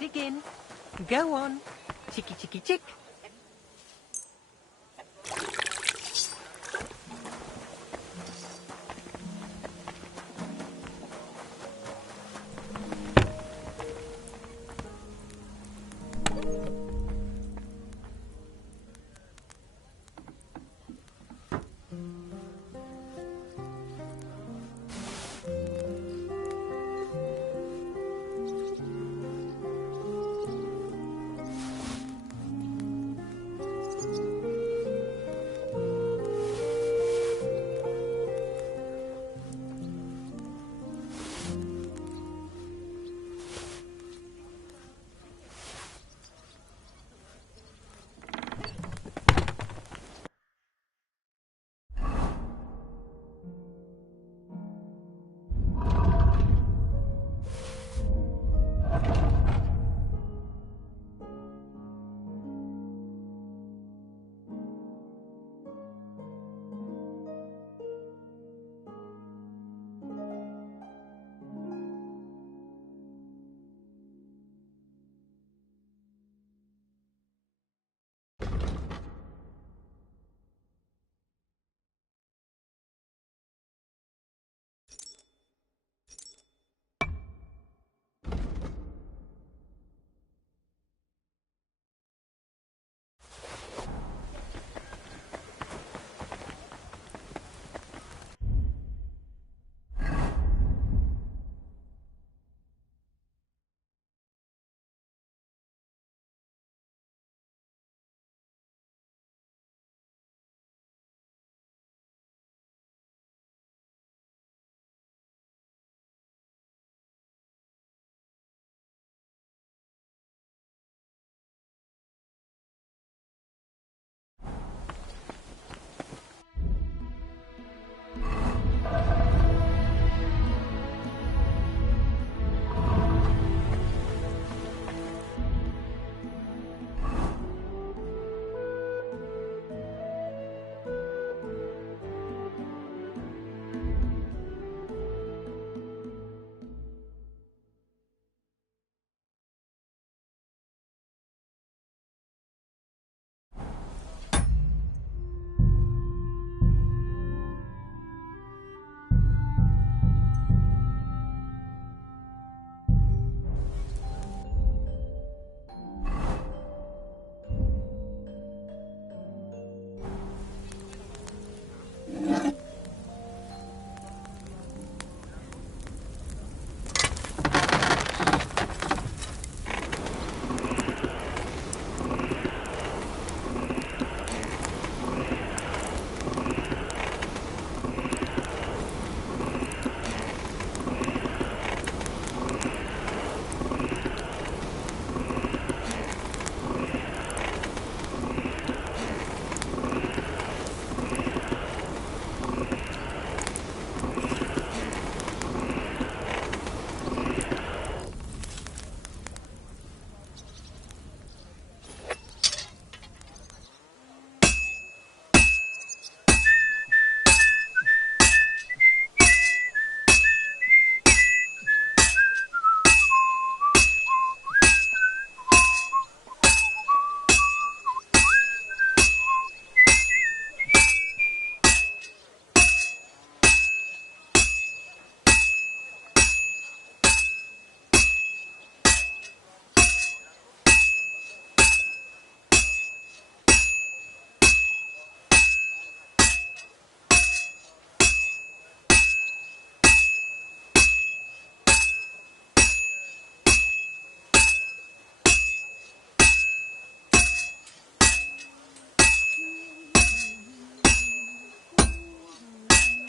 Dig in. Go on. Chicky, chicky, chick.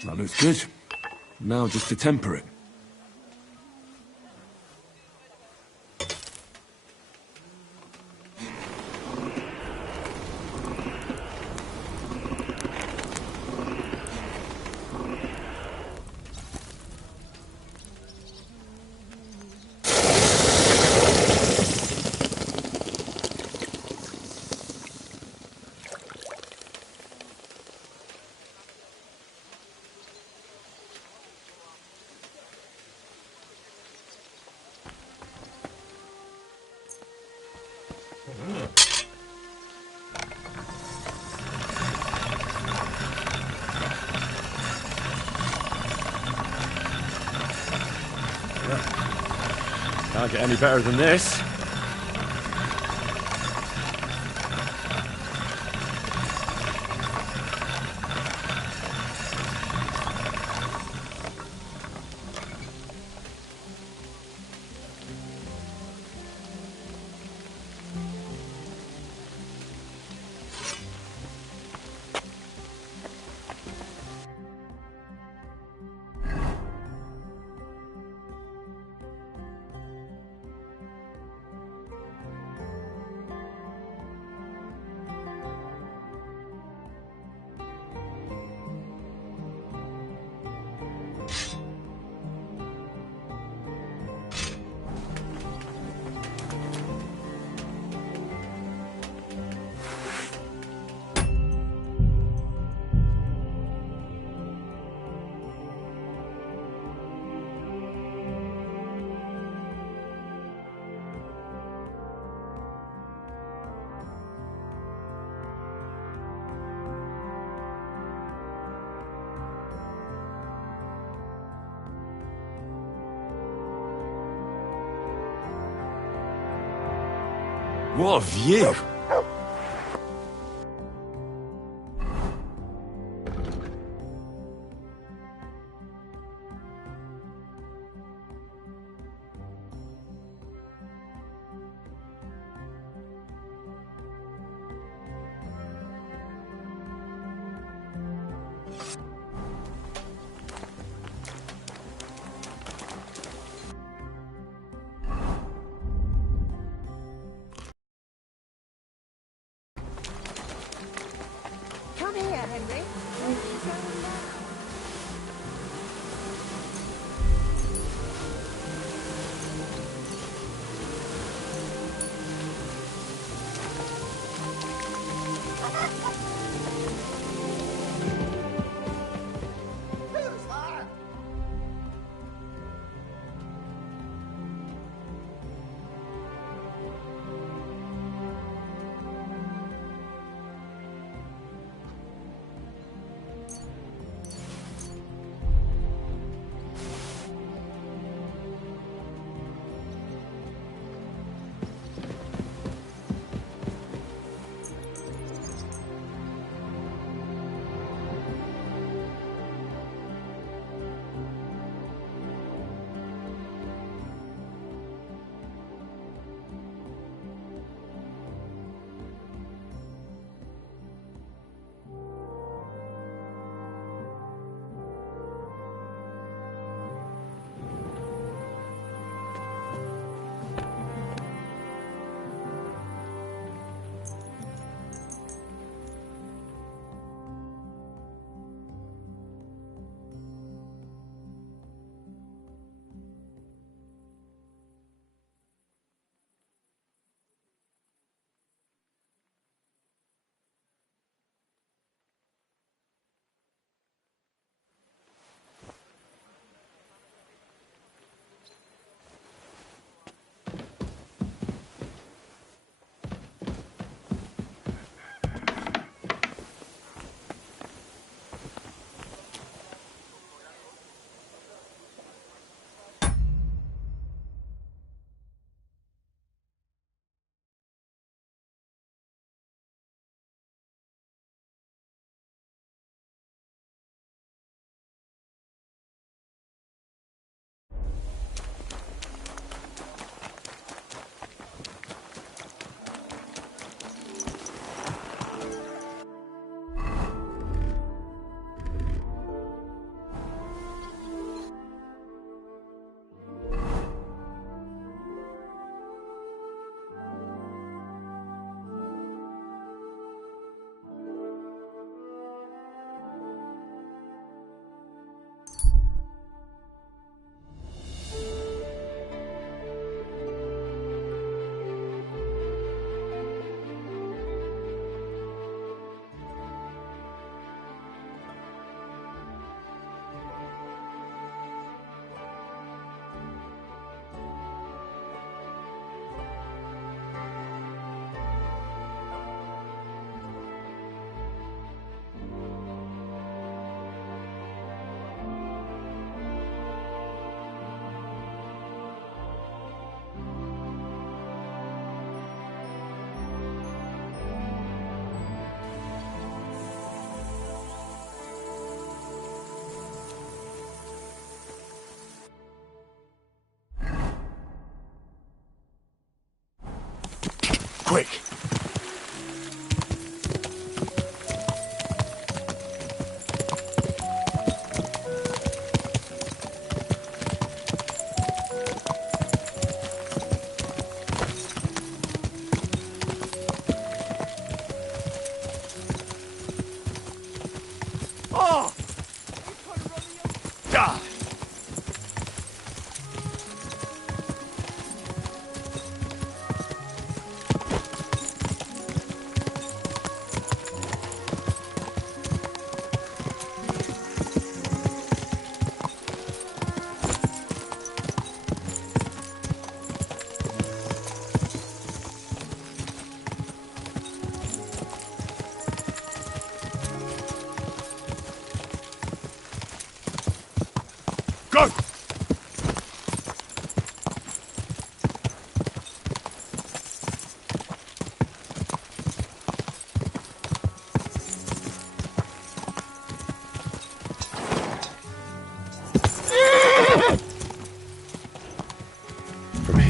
That looks good. Now just to temper it. Can't get any better than this. What a view! Come here, Henry.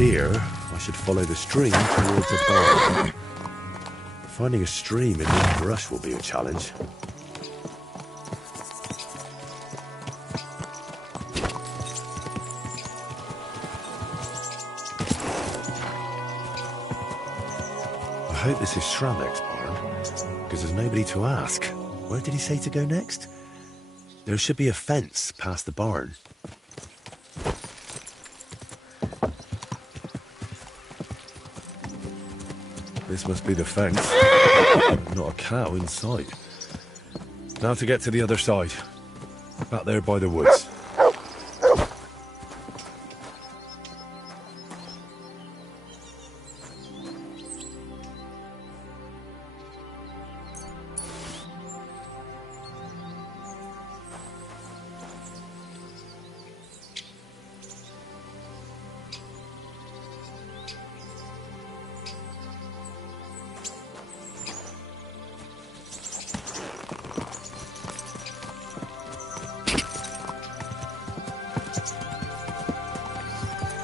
here, I should follow the stream towards a barn. Finding a stream in this brush will be a challenge. I hope this is Shramek's barn, because there's nobody to ask. Where did he say to go next? There should be a fence past the barn. This must be the fence. Not a cow in sight. Now to get to the other side. Back there by the woods.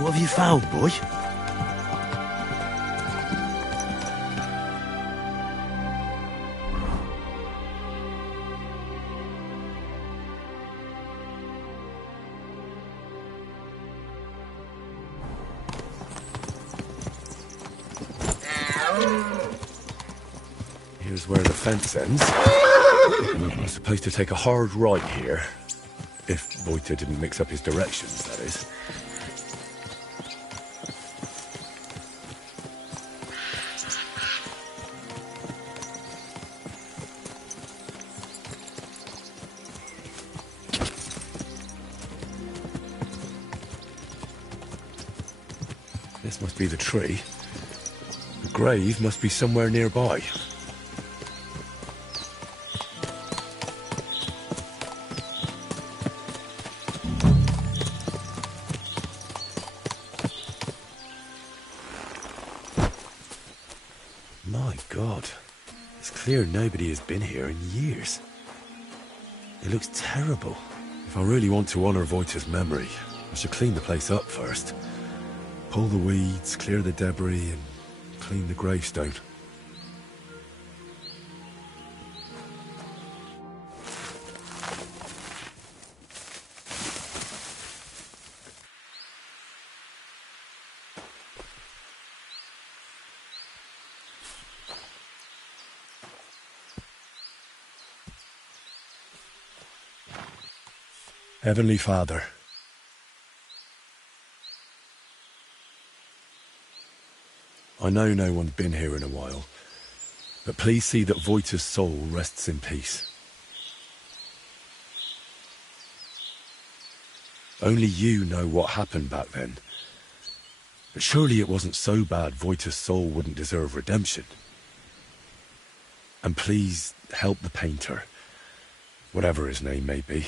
What have you found, boy? Here's where the fence ends. I'm supposed to take a hard right here. If Voita didn't mix up his directions, that is. This must be the tree. The grave must be somewhere nearby. My God. It's clear nobody has been here in years. It looks terrible. If I really want to honor Voita's memory, I should clean the place up first. Pull the weeds, clear the debris, and clean the gravestone. Heavenly Father, I know no one's been here in a while, but please see that Voita's soul rests in peace. Only you know what happened back then, but surely it wasn't so bad Voita's soul wouldn't deserve redemption. And please help the painter, whatever his name may be.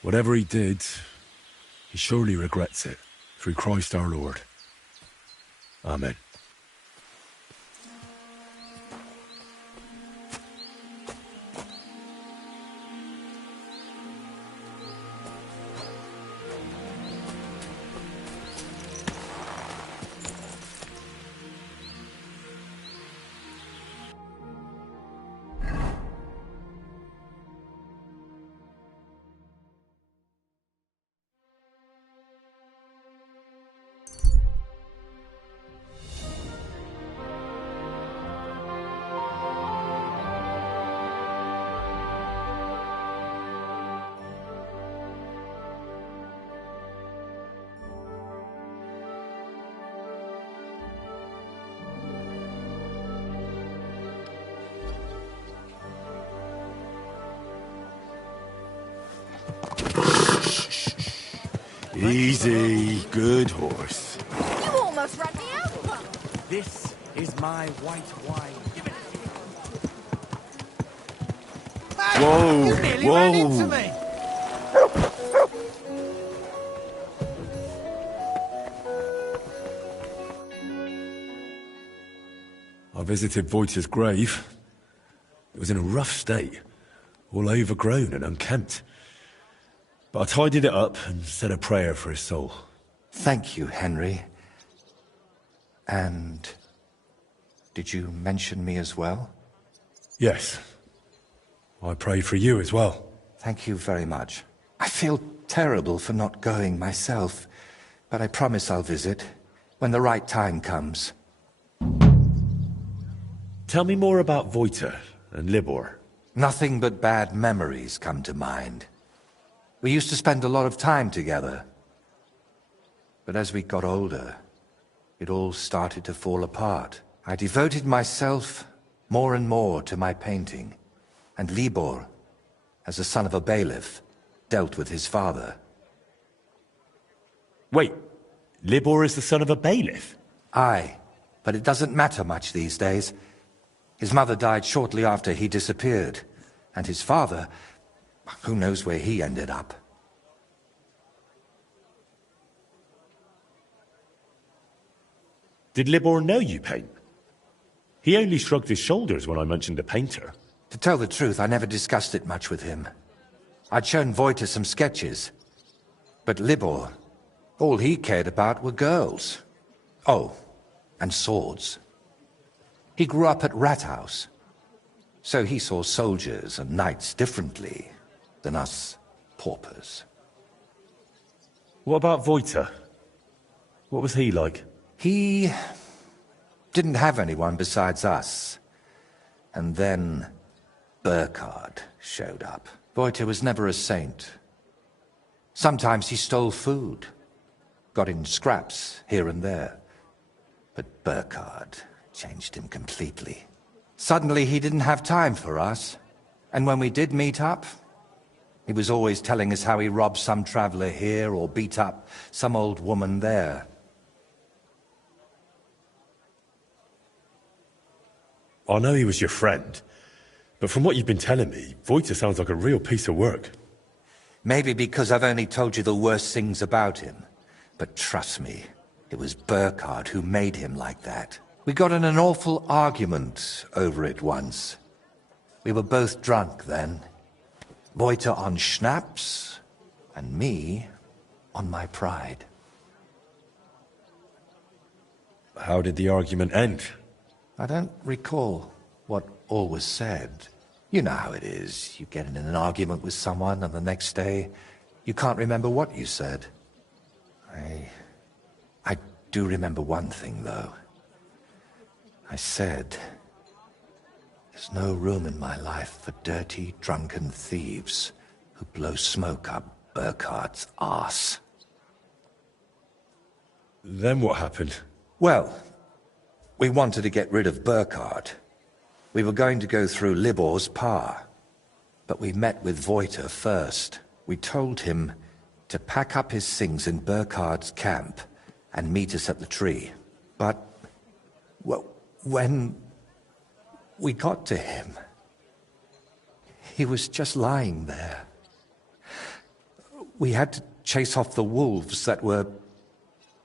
Whatever he did, he surely regrets it, through Christ our Lord. Amen. Easy, good horse. You almost ran me over. This is my white wine. Whoa, You nearly whoa. ran into me. I visited Voita's grave. It was in a rough state, all overgrown and unkempt. But I tidied it up and said a prayer for his soul. Thank you, Henry. And did you mention me as well? Yes. I prayed for you as well. Thank you very much. I feel terrible for not going myself, but I promise I'll visit when the right time comes. Tell me more about Voita and Libor. Nothing but bad memories come to mind. We used to spend a lot of time together. But as we got older, it all started to fall apart. I devoted myself more and more to my painting, and Libor, as the son of a bailiff, dealt with his father. Wait, Libor is the son of a bailiff? Aye, but it doesn't matter much these days. His mother died shortly after he disappeared, and his father, who knows where he ended up. Did Libor know you paint? He only shrugged his shoulders when I mentioned a painter. To tell the truth, I never discussed it much with him. I'd shown Voita some sketches. But Libor, all he cared about were girls. Oh, and swords. He grew up at Rathouse, so he saw soldiers and knights differently than us paupers. What about Voita? What was he like? He didn't have anyone besides us. And then Burkhard showed up. Voita was never a saint. Sometimes he stole food, got in scraps here and there. But Burkhard changed him completely. Suddenly he didn't have time for us. And when we did meet up, he was always telling us how he robbed some traveler here or beat up some old woman there. I know he was your friend, but from what you've been telling me, Voita sounds like a real piece of work. Maybe because I've only told you the worst things about him. But trust me, it was Burkhard who made him like that. We got in an awful argument over it once. We were both drunk then. Voita on schnapps, and me on my pride. How did the argument end? I don't recall what all was said. You know how it is. You get in an argument with someone, and the next day, you can't remember what you said. I do remember one thing, though. I said, there's no room in my life for dirty, drunken thieves who blow smoke up Burkhard's arse. Then what happened? Well, we wanted to get rid of Burkhard. We were going to go through Libor's pa. But we met with Voita first. We told him to pack up his things in Burkhard's camp and meet us at the tree. But, well, when we got to him, he was just lying there. We had to chase off the wolves that were,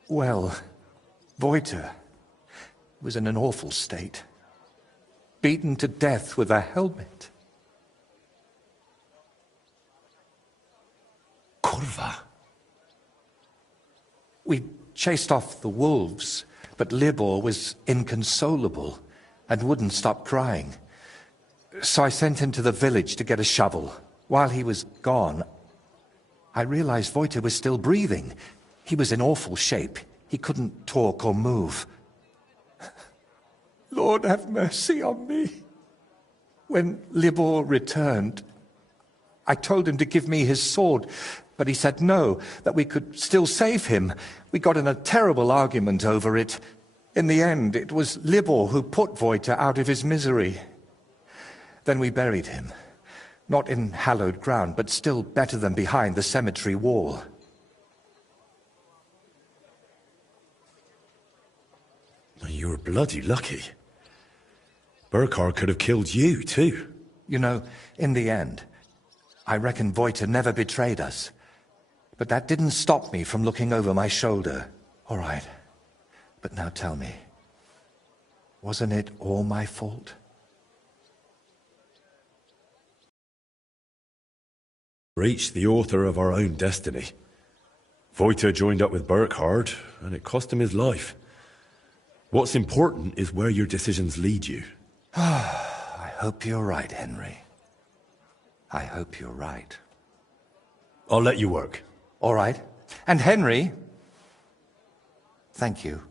well, Voita was in an awful state. Beaten to death with a helmet. Kurva. We chased off the wolves, but Libor was inconsolable and wouldn't stop crying. So I sent him to the village to get a shovel. While he was gone, I realized Voita was still breathing. He was in awful shape. He couldn't talk or move. Lord, have mercy on me. When Libor returned, I told him to give me his sword, but he said no, that we could still save him. We got in a terrible argument over it. In the end, it was Libor who put Voita out of his misery. Then we buried him. Not in hallowed ground, but still better than behind the cemetery wall. You were bloody lucky. Burkhard could have killed you, too. You know, in the end, I reckon Voita never betrayed us. But that didn't stop me from looking over my shoulder. All right. But now tell me, wasn't it all my fault? We're each the author of our own destiny. Voita joined up with Burkhard, and it cost him his life. What's important is where your decisions lead you. I hope you're right, Henry. I hope you're right. I'll let you work. All right. And Henry, thank you.